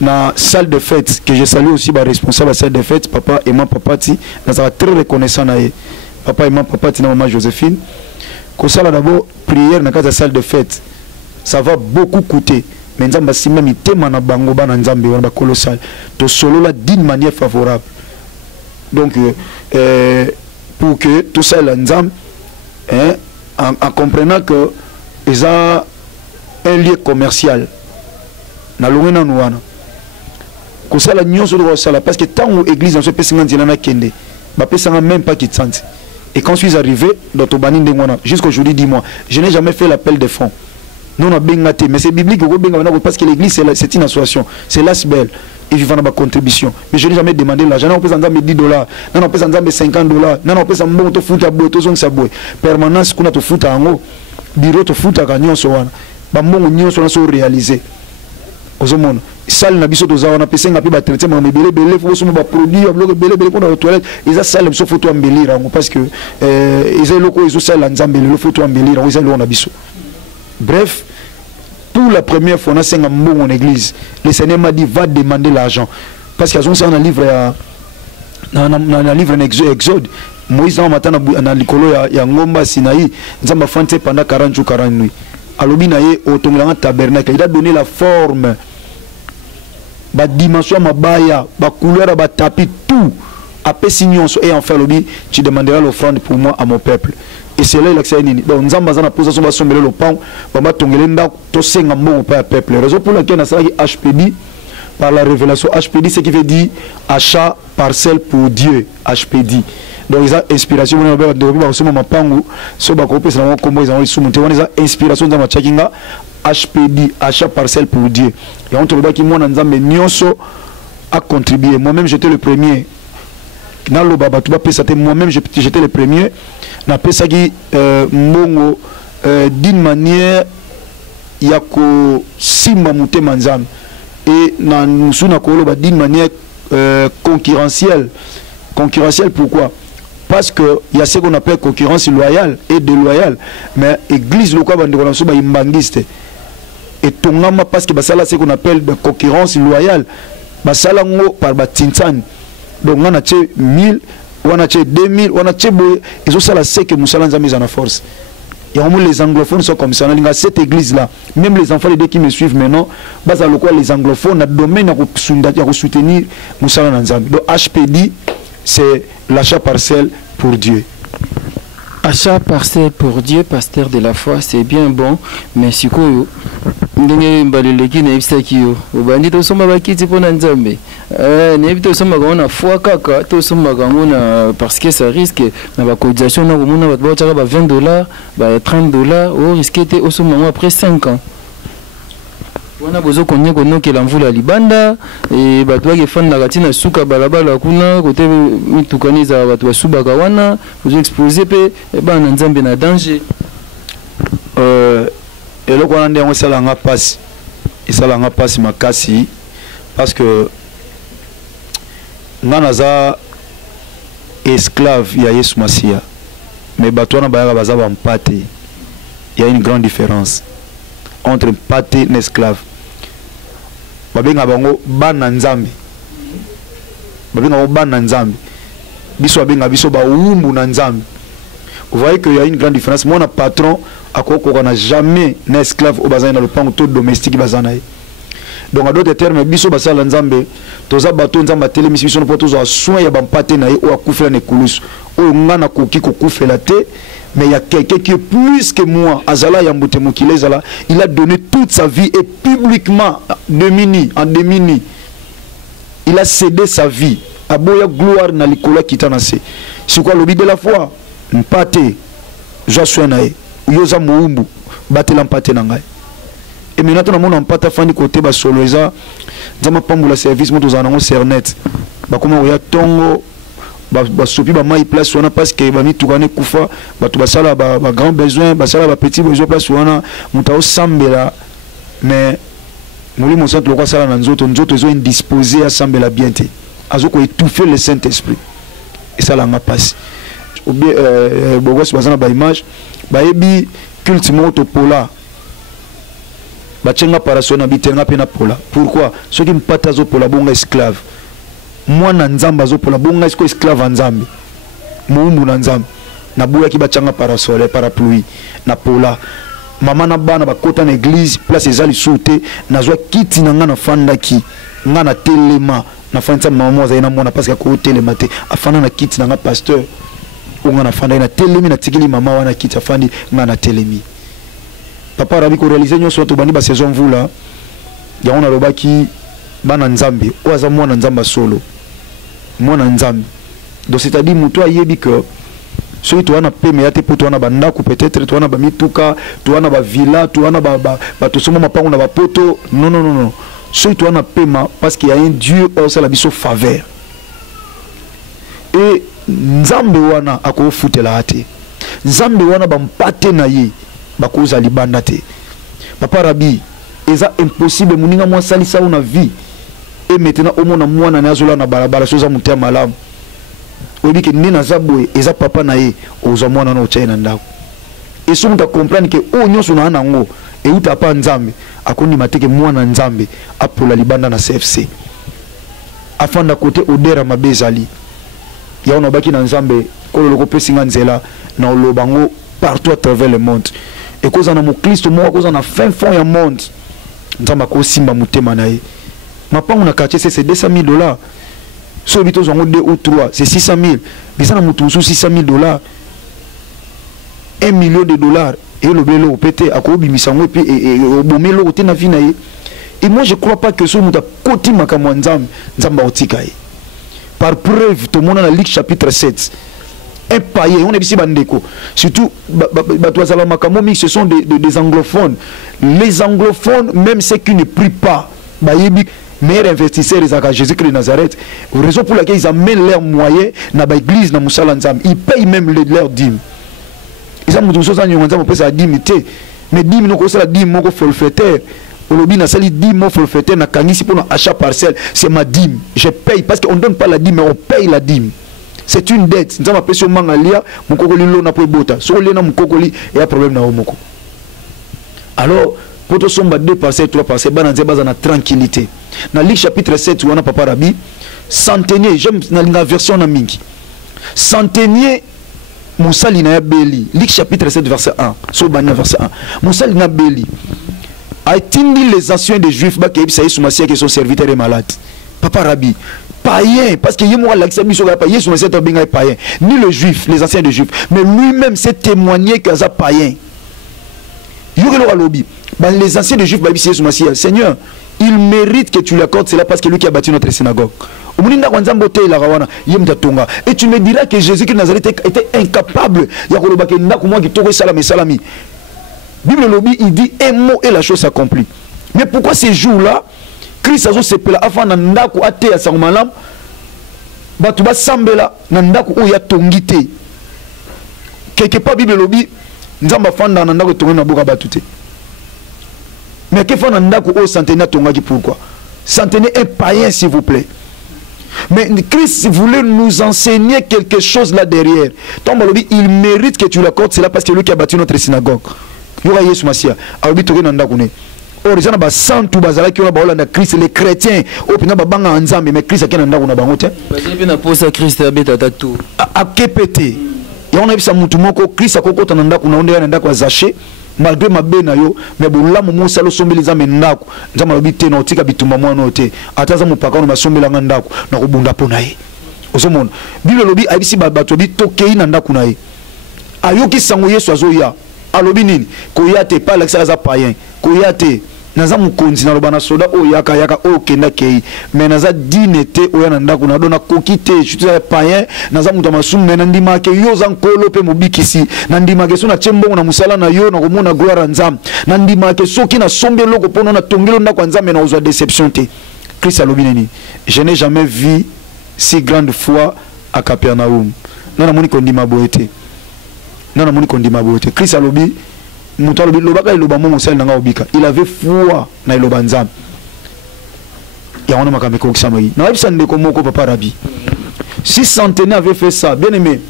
na salle de fête que je salue aussi ba responsable à salle de fête papa et maman papa ti na ça très reconnaissant na papa et maman papa ti na maman Joséphine kosala d'abord prière na la salle de fête ça va beaucoup coûter mais nzamba simba mitema na bango bana nzambe ba colossal to solo là d'une manière favorable donc pour que tout ça l'ensemble en comprenant que ils ont un lieu commercial na longena nouana que ça la nyonso de ça parce que tant où église en ce pays na kende ba pesanga même pas qui tente et quand je suis arrivé dans Tobani ndengwana jusqu'aujourd'hui dis-moi je n'ai jamais fait l'appel de fonds non on bengate mais c'est biblique parce que l'église c'est une association, c'est l'asbel et vivant dans ma contribution mais je n'ai jamais demandé l'argent on peut en $10 non on peut en $50 non on peut en bon to foot à boy to zone sa boy permanence kuna to foot ango bureau to foot à gagnon so wana ba mbongo nyonso na so réaliser ozomona salle na biso to za wana pesa ngapi ba traiter ma belé faut so ba produit ba bloc belé pour la toilette ils a salle so photo embellir parce que ils ont loko ils ont salle nzambe le photo embellir ils ont na biso. Bref, pour la première fois, on a 5 ans en église. Le Seigneur m'a dit, va demander l'argent. Parce qu'il y a un livre, un livre en Exode. Moïse, dans le colo, il y a un ngomba Sinaï. Nous avons fait pendant 40 jours, 40 nuits. Alors, il a tabernacle. Il a donné la forme, la dimension, la couleur, le tapis, tout. Après, et enfin, tu demanderas l'offrande pour moi à mon peuple. Et c'est là qu'il a dit, donc nous avons posé le pain, nous avons posé le peuple. La raison pour laquelle nous avons HPD, par la révélation, HPD, c'est qui veut dire achat parcelle pour Dieu, HPD. Donc ils ont inspiration, nous avons inspiration dans ma tchakinga, HPD, achat parcelle pour Dieu. Et on trouve que moi, nous avons à contribuer. Moi-même, j'étais le premier. Moi-même, j'étais le premier. D'une manière, il y a que simba mouté manzam. Et d'une manière concurrentielle. Concurrentielle pourquoi? Parce qu'il y a ce qu'on appelle concurrence loyale et déloyale. Mais l'église locale est imbangiste. Et tongama parce que c'est ce qu'on appelle de concurrence loyale. Basalango par Batintan. Donc on a 1000, on a 2000, on a ils ont ça la c'est que Moussala nous a mis en force. Et au moins les anglophones sont comme ça. Dans cette église là, même les enfants qui me suivent maintenant, les anglophones, le domaine à soutenir Moussala Nanzambi. Donc HPD, c'est l'achat parcelle pour Dieu. Achat parcelle pour Dieu, pasteur de la foi, c'est bien bon, mais si quoi ndenge mbaleleki na ibsaki yo obandi to somba bakiti pona nzambe nebi tosombaka ngo na foi kaka tosombaka ngo na parce que ça risque na bacotisation na komona bato baotiaka ba $20 ba $30 o risque te osomba ngo après 5 ans wana bozo konye konokela mvula libanda e bato bakefandaka ntina suka balabala kuna kote mitukani ezala bato basubaka wana bozo expose mpe bana na nzambe na danger. Eloko wana nde yango esalanga mpasi makasi parce que nga naza esclave ya Yesu Masiya mais bato wana bayaka baza bampate. Il y a une grande différence entre mpate na esclave. Babenga bango bana nzambe, babenga bango bana nzambe, biso babenga biso baumbu na nzambe. Vous voyez qu'il y a une grande différence. Moi, un patron, on n'a jamais un esclave au bazar dans le pan tout domestique bazanaï. Donc, à d'autres termes, biso basal nzambe, toza bato nzamba télémission pour tous soin ya bampate na ou akufela ne kulus. O ngana koki ko kufela te, mais il y a quelqu'un qui est plus que moi. Azala yambute mokile zala, il a donné toute sa vie et publiquement en demini. Il a cédé sa vie. Aboya gloire na likola kitanase. C'est quoi l'objet de la foi? Mpate joshua nae yoza muumbu batela mpate na ngai et maintenant na mona mpata fandi côté ba solo eza nzama pambula service moto za nango sernet bakoma ya tongo ba sopi ba mai place wana parce que ba mitukane kufa batu basala ba grand besoin basala ba petit besoin place wana mutao sambela mais mulimo santo lokwa sala na nzoto ezo indisposé à sambela bien te azoko étouffer le Saint-Esprit et ça la nga passe ou bien bogos bazana ba image ba yebi culte moto pola ba chenga parasona bitenga pena pola. Pourquoi ceux qui mpata zo pola bonga esclave mwana nzamba zo pola bonga esko esclave nzambe muumbu na nzambe na buya ki ba changa parasole parapluie na pola mama na bana ba kota na église place ezali soute na zo kiti na ngana fandaki ngana telema na fanza maman zaina mona parce que ko telema te afana na kiti na nga pasteur ngana fanda na telemi na tikili mama wana kiti afandi ngana telemi papa rabi ko réaliser nyo soto bani ba saison vula ya ona lobaki bana nzambe oaza mwana nzamba solo mwana nzambe donc c'est-à-dire muto ayebi que ceux qui wana peme ya te poto wana bandako peut-être to wana ba mituka to wana ba villa to wana ba to somo mapango na ba poto non ceux qui wana pema parce qu'il y a un Dieu au la biso faveur et nzambe wana akofutela ate nzambe wana bampate na ye bakoza libanda te papa rabi eza impossible muninga mwa salisa una vie et maintenant au mona mwana na azola na balabala soza mutia malamu obi ke nina zabwe eza papa na ye oza mwana na ochaina ndako et so muta comprendre que o nyoso na nango e uta pa nzambe akoni mateke mwana nzambe apola libanda na CFC afanda côté odera mabezali ya on baki na nzambe kolo loko pesinga nzela na olobango partout à travers le monde et cause na mo Kristo mo cause na fin fond ya monde nzamba ko simba mutema na ye mapango na quartier c'est $200,000 so bito zongo 2 ou 3 c'est $600,000 bisa na mutu sous $600,000 $1 million et le belo pété à kobi misango et puis bomelo côté na vie na ye et moi je crois pas que so muta koti makamwa nzamba otika ye. Par preuve, tout le monde dans la Luc chapitre 7. Un païen, on est ici bandeko. Surtout, ce sont des anglophones. Les anglophones, même ceux qui ne prient pas, meilleurs investisseurs, ils Jésus-Christ de Nazareth. Raison pour laquelle ils amènent leurs moyens dans l'église, dans Moussalanzam. Ils payent même leurs dîmes. Ils ont dit que ça dîme. Mais dîme, nous avons la dîme, nous forfaitaire. Olobi na sali dîme mon forfaitaire na kanisi pour achat parcelle, c'est ma dîme. Je paye parce qu'on ne donne pas la dîme mais on paye la dîme. C'est une dette. Nous avons appelé sur mangalia, mon kokoli lo na po bota. So le na mon kokoli et a problème na omoko. Alors, pour tout somba 2 parcelles, 3 parcelles, bana nzeba na tranquillité. Dans Luc chapitre 7 wana papa rabi, centenier, j'aime na version na mingi. Centenier Moussali na beli. Luc chapitre 7 verset 1. So bana verset 1. Moussali na beli. A-t-il les anciens des juifs qui sont serviteurs et malades? Papa Rabbi, païen, parce que ni le juif, les anciens des juifs, mais lui-même s'est témoigné qu'il est païen. Les anciens des juifs, Seigneur, il mérite que tu lui accordes cela parce que lui qui a bâti notre synagogue. Et tu me diras que Jésus qui Nazareth était incapable. La Bible il dit un mot et la chose s'accomplit. Mais pourquoi ces jours-là, Christ a se pela afin d'andako ate à Sarumalam, batuba sambela n'andako oya tongite. Quelque part Bible lobby, nzamba fanda n'andako tongi na boka batute. Mais que fait n'andako o centenaire tongaki pourquoi? Centenaire un païen s'il vous plaît. Mais Christ voulait nous enseigner quelque chose là derrière. Tom lobby, il mérite que tu l'accordes, c'est là parce que lui qui a bâti notre synagogue. Yoga Yesu Masia, alobi toke n'andako ne. Or les gens ba santu bazala ki ona ba Hollande Christ les chrétiens au pina ba banga nzambe mais Christ akena ndako na bango te ba zepe na posa Christ abeta tatu a kepete ya ona bisa mutu moko Christ akokota na ndako na onde ya ndako azache malgré mabe na yo mais bolamu musa lo sombeli nzambe ndako nzambe lobi te na otika bitumba mwana ote ataza mupaka na sombela nga ndako na kobunda pona ye osomona Bible lobi abisi bato bi tokei na ndako na ye ayoki sango Yesu azoya alobi nini koyate pas l'excès za païen koyate naza mukonzi na lobana soda o yaka o kenda kei mais naza dinete o yana ndako na dona kokite chutu ya païen naza muto masumu na ndima ke yo za nkolo pe mobikisi na ndima ke so na tshembongo na musala na yo na komona gloire nzam na ndima ke soki na sombe loko pono na tongelo ndako nzambe na ozwa déception te. Christ alobi nini je n'ai jamais vu si grande foi à Capernaum na moni kondima boete na moni kondima boete Christ alobi il avait foi na iloba nzambe ya wana makambe ko kisamai na wabisa ndeko moko papa rabi si centenaire avait fait ça bien aimé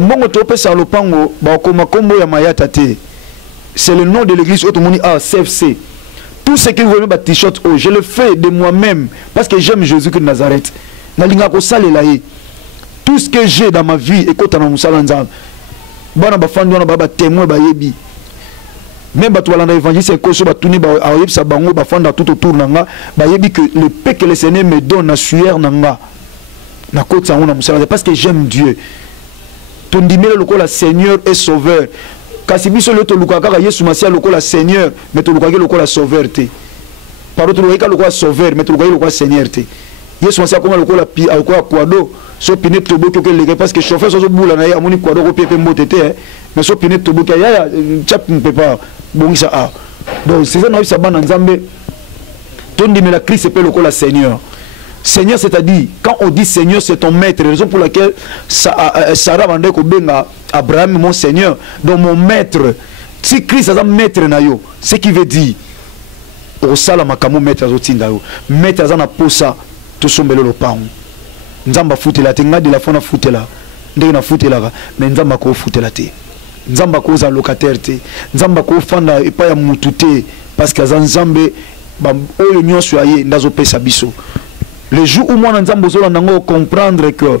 mbongo topé sa lopango ba koma kombo ya mayata te c'est le nom de l'église automoni a CFC tout ce que vous voyez ba t-shirt oh je le fais de moi-même parce que j'aime Jésus de Nazareth na linga ko salela ye tout ce que j'ai dans ma vie et kota na musala nzambe bana ba fandi wana ba témoin ba yebi. Même si tu as l'évangile, que le paix que le Seigneur me donne, parce que j'aime Dieu. Ton dimé le Seigneur est sauveur. Kasi biso le tolukaka Yesu Masia le Seigneur, mais tolukaka le sauveur te. Par contre le sauveur, mais tolukaka le Seigneur te. Yesu Masia comme le quado, so pinet tobo que le parce que chauffeur so boula na ya moni quado ko pepe mbotete, mais so pinet tobo que ya chap ne peut pas. Bon, ça a. Donc, c'est ça, nous avons dit, ton dit, mais la Christ s'appelle le Seigneur. Seigneur, c'est-à-dire, quand on dit Seigneur, c'est ton maître. La raison pour laquelle Sarah Vandek Obenga, Abraham, mon Seigneur, donc mon maître. Si Christ est un maître, ce qui veut dire, au salamakamu maître azotindayo, maître azana posa, tout son belo le pain. Nzamba foutela, tenga de la fona foutela, ndena foutela, mais nzamba ko foutela te. Nzamba koza locataire te nzamba ko fanda epa ya mutu te parce que nzambe ba oyo nyonso aye ndazo pesa biso le jour où moi nzambe zola nango comprendre que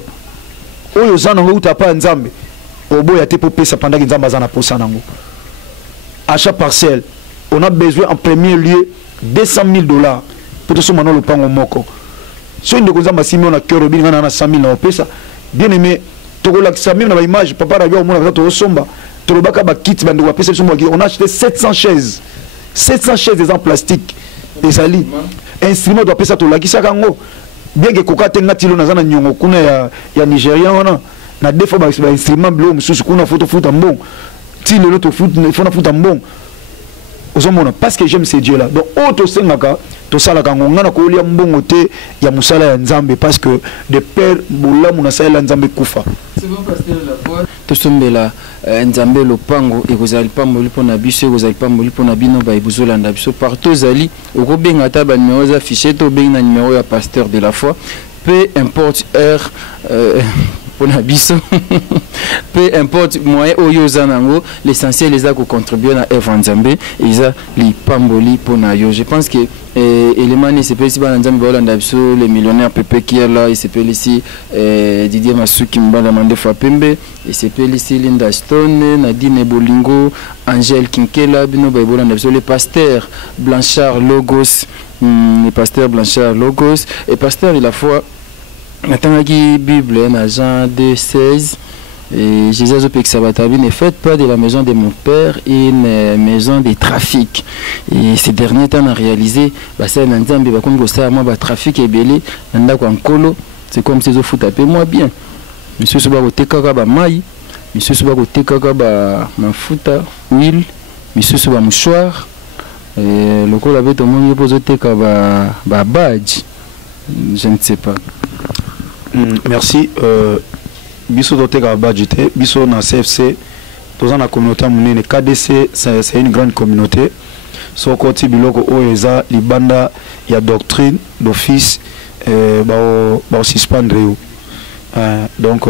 oyo zana ngo utapa nzambe oboya te pour pesa pendant que nzamba zana posa nango à chaque parcelle on a besoin en premier lieu $200,000 pour tout ce maintenant le pango moko so ndeko nzamba simi on a cœur obinga na 100,000 na pesa bien aimé tokola sami na ba image papa radio on a to somba on a acheté 700 chaises. 700 chaises en plastique. Des ali. Instrument doit passer à la Kisakango. Bien que Koka tenga tilo na zana nyongo kuna ya Nigeria wana. Na des fois ba instrument bleu mususu kuna photo foot en bon. Tilo le to foot fona foot en bon. Parce que j'aime ces dieux là. Donc auto sengaka to sala kango ngana ko lia mbongo te ya musala ya nzambe parce que de père bola muna sala nzambe kufa. C'est bon pasteur la foi. To sombela nzambe lopango ekozali pamboli pona biso ekozali pamboli pona bino ba ibuzolanda biso partout zali okobenga ta ba numéro za fichier to benga numéro ya pasteur de la foi peu importe heure peu importe moyen oyo zanango l'essentiel les a contribuer à evanzambe isa li pamboli pona yo je pense que élément c'est pas ici banzambe Hollande biso les millionnaires Pepe qui est là il s'appelle ici Didier Masuki Mbanda Mande Fapembe il s'appelle ici Linda Stone Nadine Bolingo Angèle Kinkela bino ba Hollande biso les pasteurs Blanchard Logos les pasteurs Blanchard Logos et pasteur il a foi Natangaki Bible na Jean 2:16 Et Jésus Zopexabatabine ne faites pas de la maison de mon père une maison de trafic. Et ces derniers temps, on a réalisé, c'est un trafic et belé, c'est comme si ils ont foutu un peu moins bien. Monsieur Soubaro Tekaka Maï, Monsieur Soubaro Tekaka Mafuta, huile, Monsieur Soubaro Mouchoir, et le col avait au moins posé Tekaka badge. Je ne sais pas. Merci. Biso Tekaka badge, Biso na CFC, dans la communauté monnaie, KDC, c'est une grande communauté. Sur côté biloko oeza libanda il y a doctrine d'office ba suspendre donc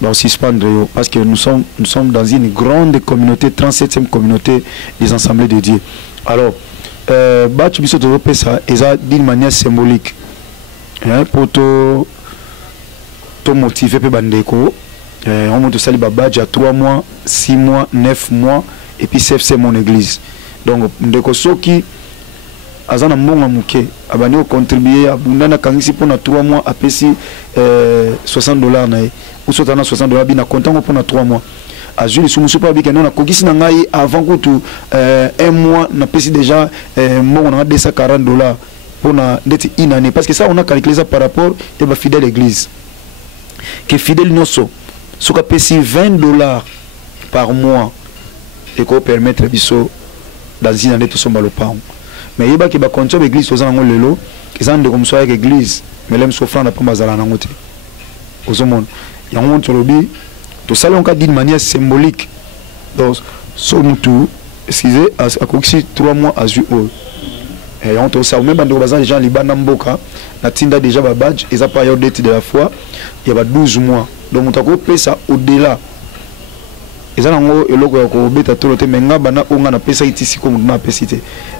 ba suspendre parce que nous sommes dans une grande communauté 37e communauté des assemblées de Dieu. Alors battu biso to pesa eza d'une manière symbolique pour to motiver pe bandeko on monte sali ba badge à 3 mois, 6 mois, 9 mois et puis CFC mon église. Donc ndeko soki azana mbonga muke abani ko contribuer abundana kangisi pour 3 mois apesi $60 na ou sotana $60 bina content pour 3 mois azuli sumusu pa bika na kokisi na ngai avant que tout 1 mois na pesi déjà mbonga na $240 pour na ndeti une année parce que ça on a calculé ça par rapport et ba fidèle église que fidèle noso soka pesi $20 par mois et qu'on permettre biso dans une année tout son balopang mais il y a qui va continuer l'église aux angles lelo ils ont de comme ça avec l'église mais l'aime souffrant n'a pas mazala nangote aux hommes il y a un monde sur le bi tout ça on d'une manière symbolique donc son tout excusez à coxi 3 mois à ju et on tout ça même bande de bazan les gens liban namboka na tinda déjà ba badge ils a pas eu date de la foi il y a 12 mois donc on t'a coupé ça au-delà. Et ça nango eloko ya ko beta tolo te menga bana onga na pesa itisi ko muna pesite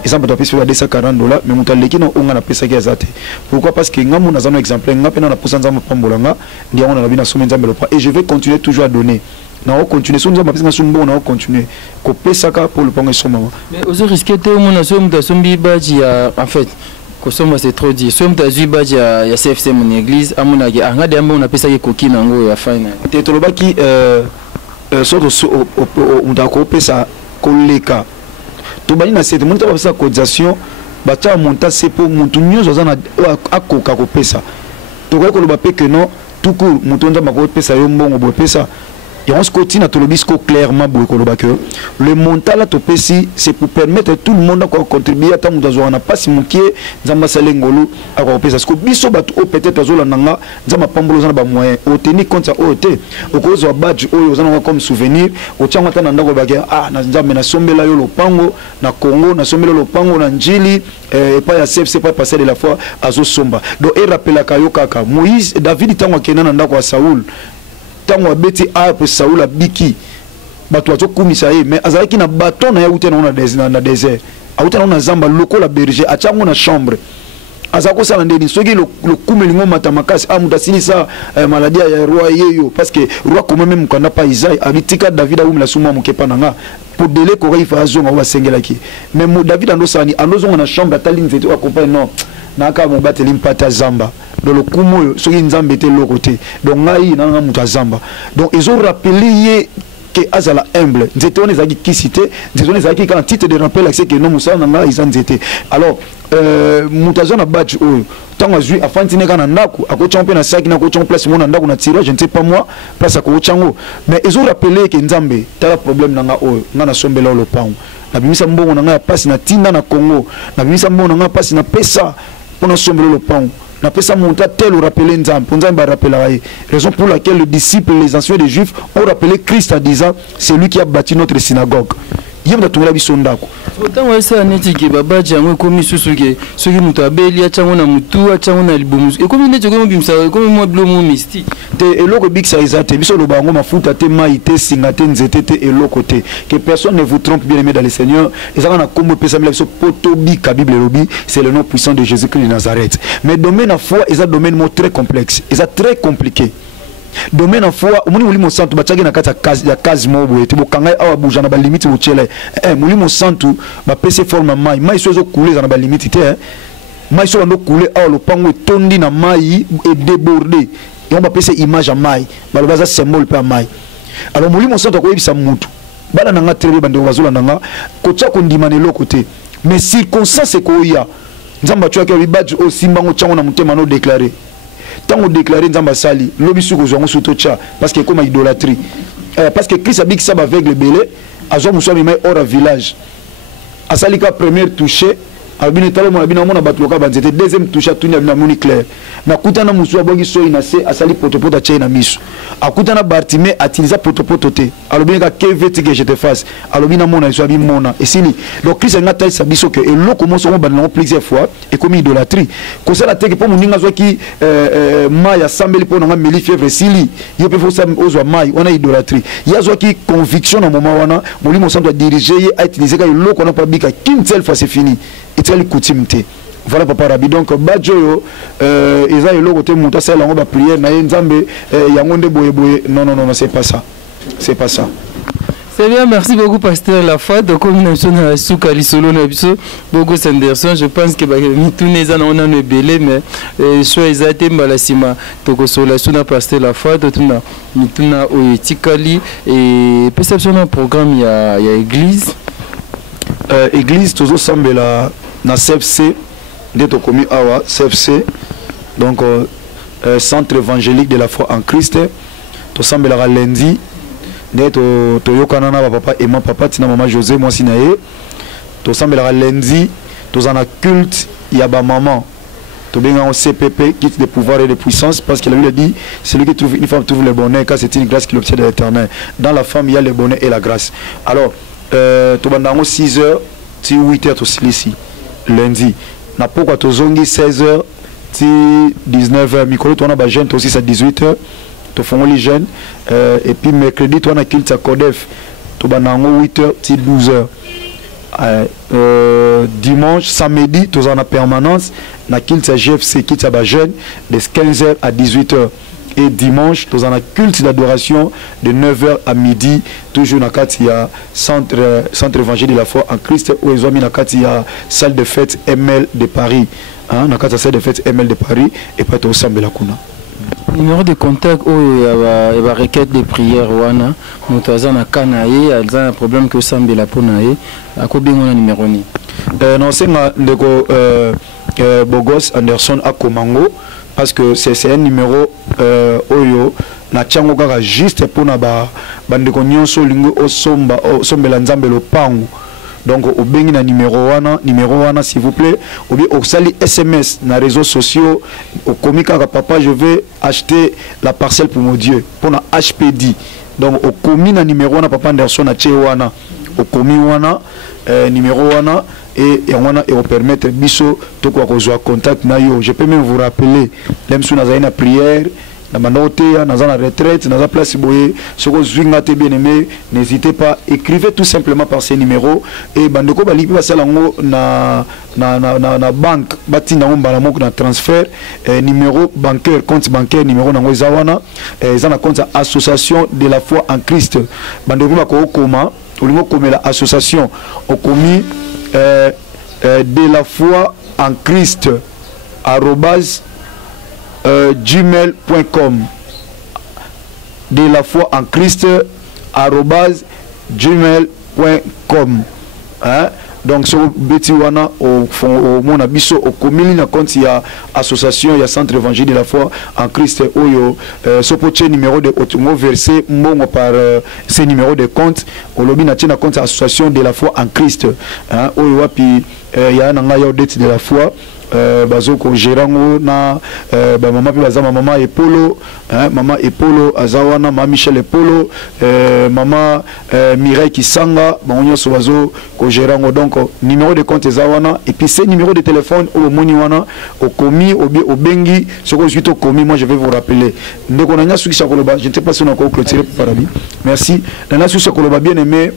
et ça bato pesa $240 mais muta leki na onga na pesa ki azate pourquoi parce que ngamu na zano exemple nga pena na posa nzamba pambolanga ndi on na bina somme nzamba le et je vais continuer toujours à donner na on continuer so nzamba pesa sumbo na on continuer ko pesa ka pour le pongo somme mais ozo risquer te mona so muta sombi baji ya en fait ko somme c'est trop dit so muta zui baji ya CFC mon église amona ki anga de amba on pesa ki koki nango ya final te tolobaki surtout on a coupé ça collègue tout bani na cette monta sa cotisation bacha monta c'est pour montu nyozo zana akoka coupé ça to ko lo que non tout court montonda ma coupé ça yo mbongo bo pesa et on se continue à tout le bisco clairement que le montant là c'est pour permettre à tout le monde à contribuer à tant de pas si mon pied zamba salengolo à couper parce que biso batu peut-être azola nanga zamba pambolo zana ba moyen au tenir compte ça au té au cause de badge au zana comme souvenir au tchanga tana ndako ba ah na nzambe na sombela yo lopango na Congo na sombela lopango na njili et pas ya CFC pas passer de la foi azo somba donc et rappela kayo kaka Moïse David tango kenana ndako wa Saoul tango abeti ape Saoul abiki bato azo kumisa ye mais azalaki na baton na yaute na désert auta na zamba lokola berger achango na chambre azako sala ndeni soki le kumelingo matamakasi amuta silisa maladie ya roi yeyo parce que roi comme même kanda pa Isaïe abitika David aumela suma mukepa nanga pour délai ko rifa azonga wa sengelaki mais David andosani andozonga na chambre atali nzeto accompagne non naka mo bateli mpata zamba dans le kumo soki nzambe te lokote donc ngai nanga muta zamba donc ils ont rappelé que azala humble nzete on ezaki kisite nzete on ezaki quand titre de rappel c'est que non musa nanga ils nzete alors mutazo na badge oyo tango azui afantine kana ndako ako champion na saki na ko champion place mona ndako na tirage je ne sais pas moi place ako chango mais ils ont rappelé que nzambe tala problème nanga oyo ngana sombela lo pango na bimisa mbongo nanga ya passe na tinda na Congo na bimisa mbongo nanga passe na pesa pour sombela lo pango na pesa monta tel ou rappeler nzambe pour nzambe rappeler raison pour laquelle les disciples les anciens des juifs ont rappelé Christ en disant c'est lui qui a bâti notre synagogue yemda tungela bisondako autant ouais ça neti ke baba jango komi susuke soki mutu abeli achango na mutu achango na libumu e komi neti komi bimsa komi mo blomo mystique te eloko big ça ezate biso lo bango mafuta te mai te singa te nzete te eloko te que personne ne vous trompe bien aimé dans le Seigneur ezaka na kombo pesa mila biso potobi ka Bible lobi c'est le nom puissant de Jésus-Christ de Nazareth mais domaine à foi est un domaine très complexe est très compliqué domaine en foi muli mulimo santu bachaki na kata ya kazi mobo ete bokanga awa buja na ba limite uchele mulimo santu ba pese forme mai so zo couler na ba limite te mai so ndo couler awa lopango tondi na mai et débordé et on va passer image à maille balobaza symbole pe à maille alors molimo santo ko yebisa mutu bala nanga trebe bande bazula nanga ko tsa ko ndima ne côté mais circonstance ko ya nzamba tu akeli badge au simbango tsango na mutema no déclarer tant on déclarer nzamba sali lobi suko zongo soto tcha parce que comme idolâtrie parce que Christ a dit que ça va avec le belé azo musami mai hors village asalika première touché albine talo mo albine mona batloka banzete deuxième touche atuni abina moni clair na kutana musu abongi so inase asali potopoto cha ina misu akutana Bartimée atiliza potopoto te alobine ka keveti que je te fasse alobina mona so abi mona esili donc Christ nga taisa biso que eloko mo so banana plusieurs fois et comme idolâtrie ko sala te que pour moninga zo ki maya sambeli pour nga meli fièvre sili yepe fo sam ozwa mai on a idolâtrie ya zo ki conviction na moment wana molimo santo diriger a utiliser ka eloko na pas bika qu'une seule fois c'est fini. Et coutume. Voilà papa Rabi. Donc badjo ils ont le côté monta c'est là on va prier na nzambe yangonde boye boye non c'est pas ça. C'est pas ça. C'est bien, merci beaucoup pasteur Lafouad. Donc comme nous sommes souka lisolo na biso beaucoup Sanderson, je pense que tous les ans on a un belé mais soit ils étaient malasima toko sola suna pasteur Lafouad tuna oetikali et perception un programme il y a église église toujours semble la na CFC d'être commis awa CFC donc centre évangélique de la foi en Christ to semble la lundi d'être to yokana na papa et mon papa tina maman José moi sinaé to semble la lundi to en culte il y a ba maman to bien en CPP quitte de pouvoir et de puissance parce que la Bible dit celui qui trouve une femme trouve le bonheur car c'est une grâce qu'il obtient de l'Éternel. Dans la femme il y a le bonheur et la grâce. Alors to bandango 6h ti 8h to ici lundi na pourquoi to zongi 16h ti 19h mikolo to na ba jeune to aussi à 18h to font les jeunes et puis mercredi to na culte à Codef to bandango 8h ti 12h dimanche samedi to en permanence na culte à GFC culte à ba jeune de 15h à 18h. Et dimanche, nous avons un culte d'adoration de 9h à midi, toujours dans le centre évangélique de la foi en Christ, où ils ont mis dans la salle de fête ML de Paris. Dans la salle de fête ML de Paris, et pas tout ensemble la Kuna. Numéro de contact où il y a requête de prière, nous avons un problème que Sambe la Ponae, à combien on a numéro ni? Non, c'est Bogos Anderson à Komango. Parce que c'est un numéro oyo na tchango kaka juste pour na bandeko nyonso lingo osomba osombela nzambe lopango donc au bengi na numéro wana s'il vous plaît ou bien au sali SMS na réseaux sociaux au komika papa je vais acheter la parcelle pour mon Dieu pour na HPD donc au komi na numéro wana papa Anderson na tche wana au komi wana numéro wana et on permettre biso to ko contact na yo. Je peux même vous rappeler même si on a une prière na manote na za retraite na za place boye soko zwinga te bien aimé n'hésitez pas écrivez tout simplement par ces numéros et bandeko balipi basala ngo na banque batina ngombala moko na transfert numéro bancaire compte bancaire numéro nango zawana za na compte association de la foi en Christ bandeko ba ko koma olingo komela association au commis de la foi en Christ @gmail.com de la foi en Christ @gmail.com hein? Donc sur beti wana au mon abisso au commune na compte ya association ya centre évangélique de la foi en Christ oyo so poche numéro de otungo versé mbongo par ces numéros de compte au lobby na tina compte association de la foi en Christ hein oyo wapi ya na ngayo date de la foi bazoko gerango na ba mama pe bazama mama Epolo hein mama Epolo azawana mama Michel Epolo mama Mireille Kisanga banyo so bazo ko gerango donc numéro de compte zawana et puis c'est numéro de téléphone au moni wana au komi au bengi soko suite au komi moi je vais vous rappeler ndeko na nyasu kisakoloba je ne sais pas si on a encore clôturé par ami merci na nyasu kisakoloba bien aimé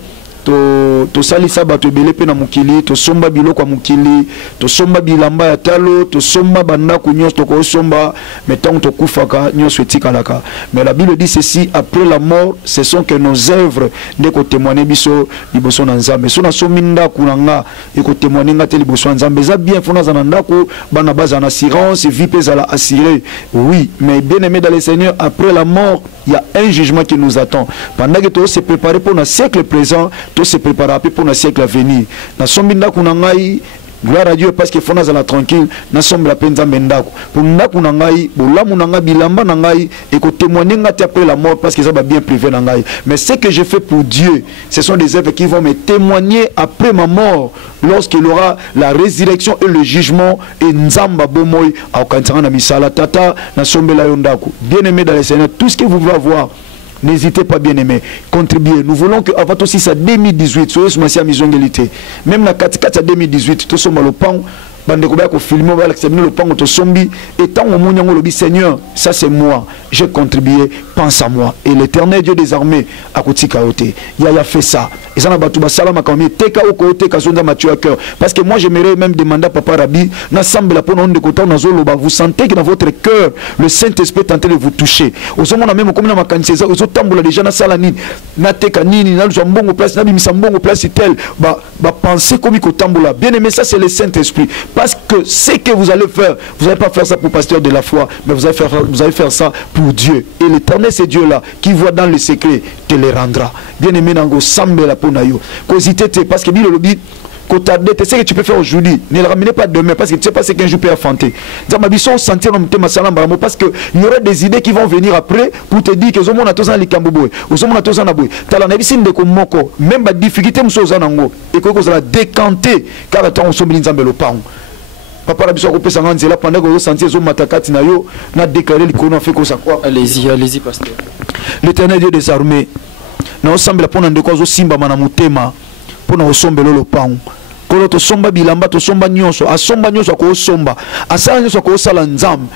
to salisa bato ebele pe na mokili to somba biloko ya mokili to somba bilamba ya talo to somba bandako nyonso to ko somba mais tant to kufaka nyonso etikalaka. Mais la Bible dit ceci, après la mort ce sont que nos œuvres ne ko témoigner biso liboso na Nzambe. So na somi ndako na nga e ko témoigner nga te liboso na Nzambe. Za bien fona za ndako bana baza en assurance vie pe za la assurer. Oui, mais bien aimé dans le Seigneur, après la mort il y a un jugement qui nous attend. Pendant que tu se préparer pour le siècle présent, tu se préparer pour le siècle à venir. Na sombinda kunangai, gloire à Dieu parce que fona za la tranquille, na sombra penza mendako. Pour ndaku nangai, bola munanga bilamba nangai et que témoigner ngati après la mort parce que ça va bien privé nangai. Mais ce que je fais pour Dieu, ce sont des œuvres qui vont me témoigner après ma mort, lorsqu'il aura la résurrection et le jugement et nzamba bomoy au kansanga na misala tata na sombela yondako. Bien-aimé dans le Seigneur, tout ce que vous voulez avoir, n'hésitez pas, bien aimé, contribuez. Nous voulons que avant aussi ça 2018, soyez sur ma mission d'élité. Même la 4 2018, tout sommes le pan. Bande ko filmer le pan to sombi et tant au monyango lobi Seigneur, ça c'est moi, j'ai contribué, pense à moi. Et l'Éternel Dieu des armées a koti kaote. Yaya fait ça. Et ça na batu ba salama kami teka o kote ka zonda Mathieu à cœur parce que moi j'aimerais même demander à papa Rabbi na sambe la pona on de kota na zolo ba vous sentez que dans votre cœur le Saint-Esprit est en train de vous toucher. Au moment na même comme na makanisa au tambola déjà na sala nini na teka nini na mbongo place na bimisa mbongo place tel ba penser comme ko tambola. Bien aimé, ça c'est le Saint-Esprit. Parce que ce que vous allez faire, vous n'allez pas faire ça pour pasteur de la foi, mais vous allez faire ça pour Dieu. Et l'Éternel, c'est Dieu là, qui voit dans le secret, te les rendra. Bien aimé, Nango, sambe la ponayo. Cosité, parce que Bible le dit, c'est ce que tu peux faire aujourd'hui. Ne le ramenez pas demain, parce que tu ne sais pas ce qu'un jour peut affronter. Parce qu'il y aura des idées qui vont venir après pour te dire que les gens sont les Kamboboy. Les gens sont les Kamboboy. Même la difficulté, et que vous allez décanter, car attends, on se met dans le pain. Papa la biso ko pesa nganzela pendant que vous sentiez zo matakati na yo na déclarer l'ikono fait que ça quoi. Allez-y pasteur. L'Éternel Dieu des armées na osambela pona ndeko zo simba mana mutema pona osombelo lo pang. Kolo to somba bilamba to somba nyonso asomba nyonso ko somba asala nyonso ko sala nzam.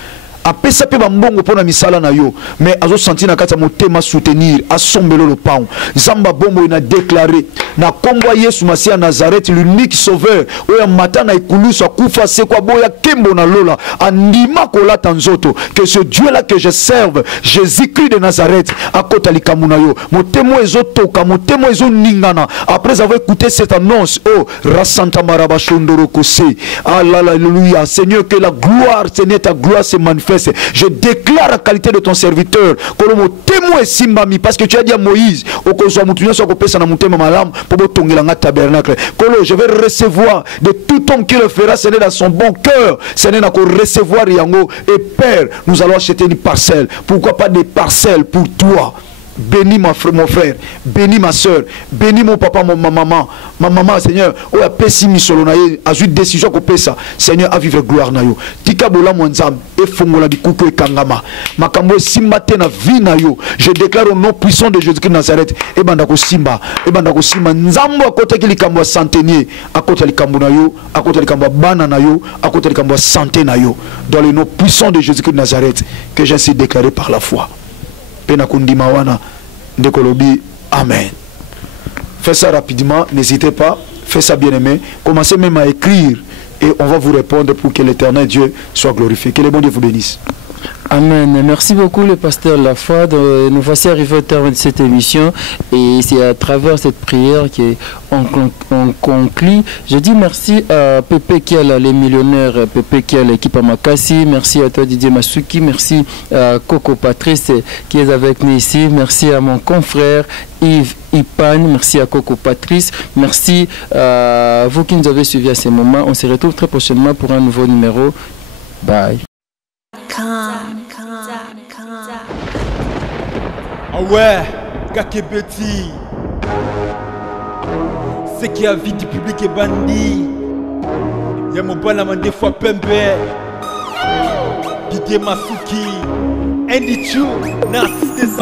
Apesa pe bambongo pona misala na yo mais azo sentir na kata motema soutenir asombelo le pain zamba bombo ina déclaré na kombo Yesu Masia Nazareth l'unique sauveur oya matana ikulusu akufa se kwa boya kembo na lola andima kolata nzoto que ce Dieu là que je serve Jésus-Christ de Nazareth akota likamuna yo motemo ezo toka motemo ezo ningana après avoir écouté cette annonce oh rasanta maraba shondoro kose alléluia Seigneur que la gloire Seigneur ta gloire se manifeste. Je déclare la qualité de ton serviteur que le témoin est simbami parce que tu as dit à Moïse au tabernacle je vais recevoir de tout homme qui le fera c'est dans son bon cœur c'est n'a qu'au recevoir Yango et Père nous allons acheter une parcelle pourquoi pas des parcelles pour toi. Bénis mon frère, bénis ma soeur, bénis mon papa, ma maman, Seigneur. Oh, a pessimiste solo naïe, a eu décision qu'on paie ça. Seigneur, a vivre gloire naïo. Tika bola monzam, et fongola di koukou et kangama. Makambo simbate na vie naïo. Je déclare au nom puissant de Jésus-Christ Nazareth. Et bandako simba, nzambo à côté qui likambo centenier, à côté likambo naïo, à côté likambo bana naïo, à côté likambo santé naïo. Dans le nom puissant de Jésus-Christ Nazareth, que j'ainsi déclaré par la foi. Penakundimawana Ndekolobi, amen. Faites ça rapidement, n'hésitez pas, faites ça bien aimé. Commencez même à écrire et on va vous répondre pour que l'Éternel Dieu soit glorifié. Que le bon Dieu vous bénisse. Amen. Merci beaucoup le pasteur Lafouad. Nous voici arrivés au terme de cette émission et c'est à travers cette prière qu'on conclut. Je dis merci à Pepe Kiel, les millionnaires, Pepe Kiel, l'équipe Amakasi. Merci à toi Didier Masuki. Merci à Coco Patrice qui est avec nous ici. Merci à mon confrère Yves Ipan. Merci à Coco Patrice. Merci à vous qui nous avez suivis à ce moment. On se retrouve très prochainement pour un nouveau numéro. Bye. Ah ouais, Kakebeti. C'est qui a vie du public est bandit. Y'a mon bon des fois Pembe. Didier Masuki. Andy Chou, Narcisse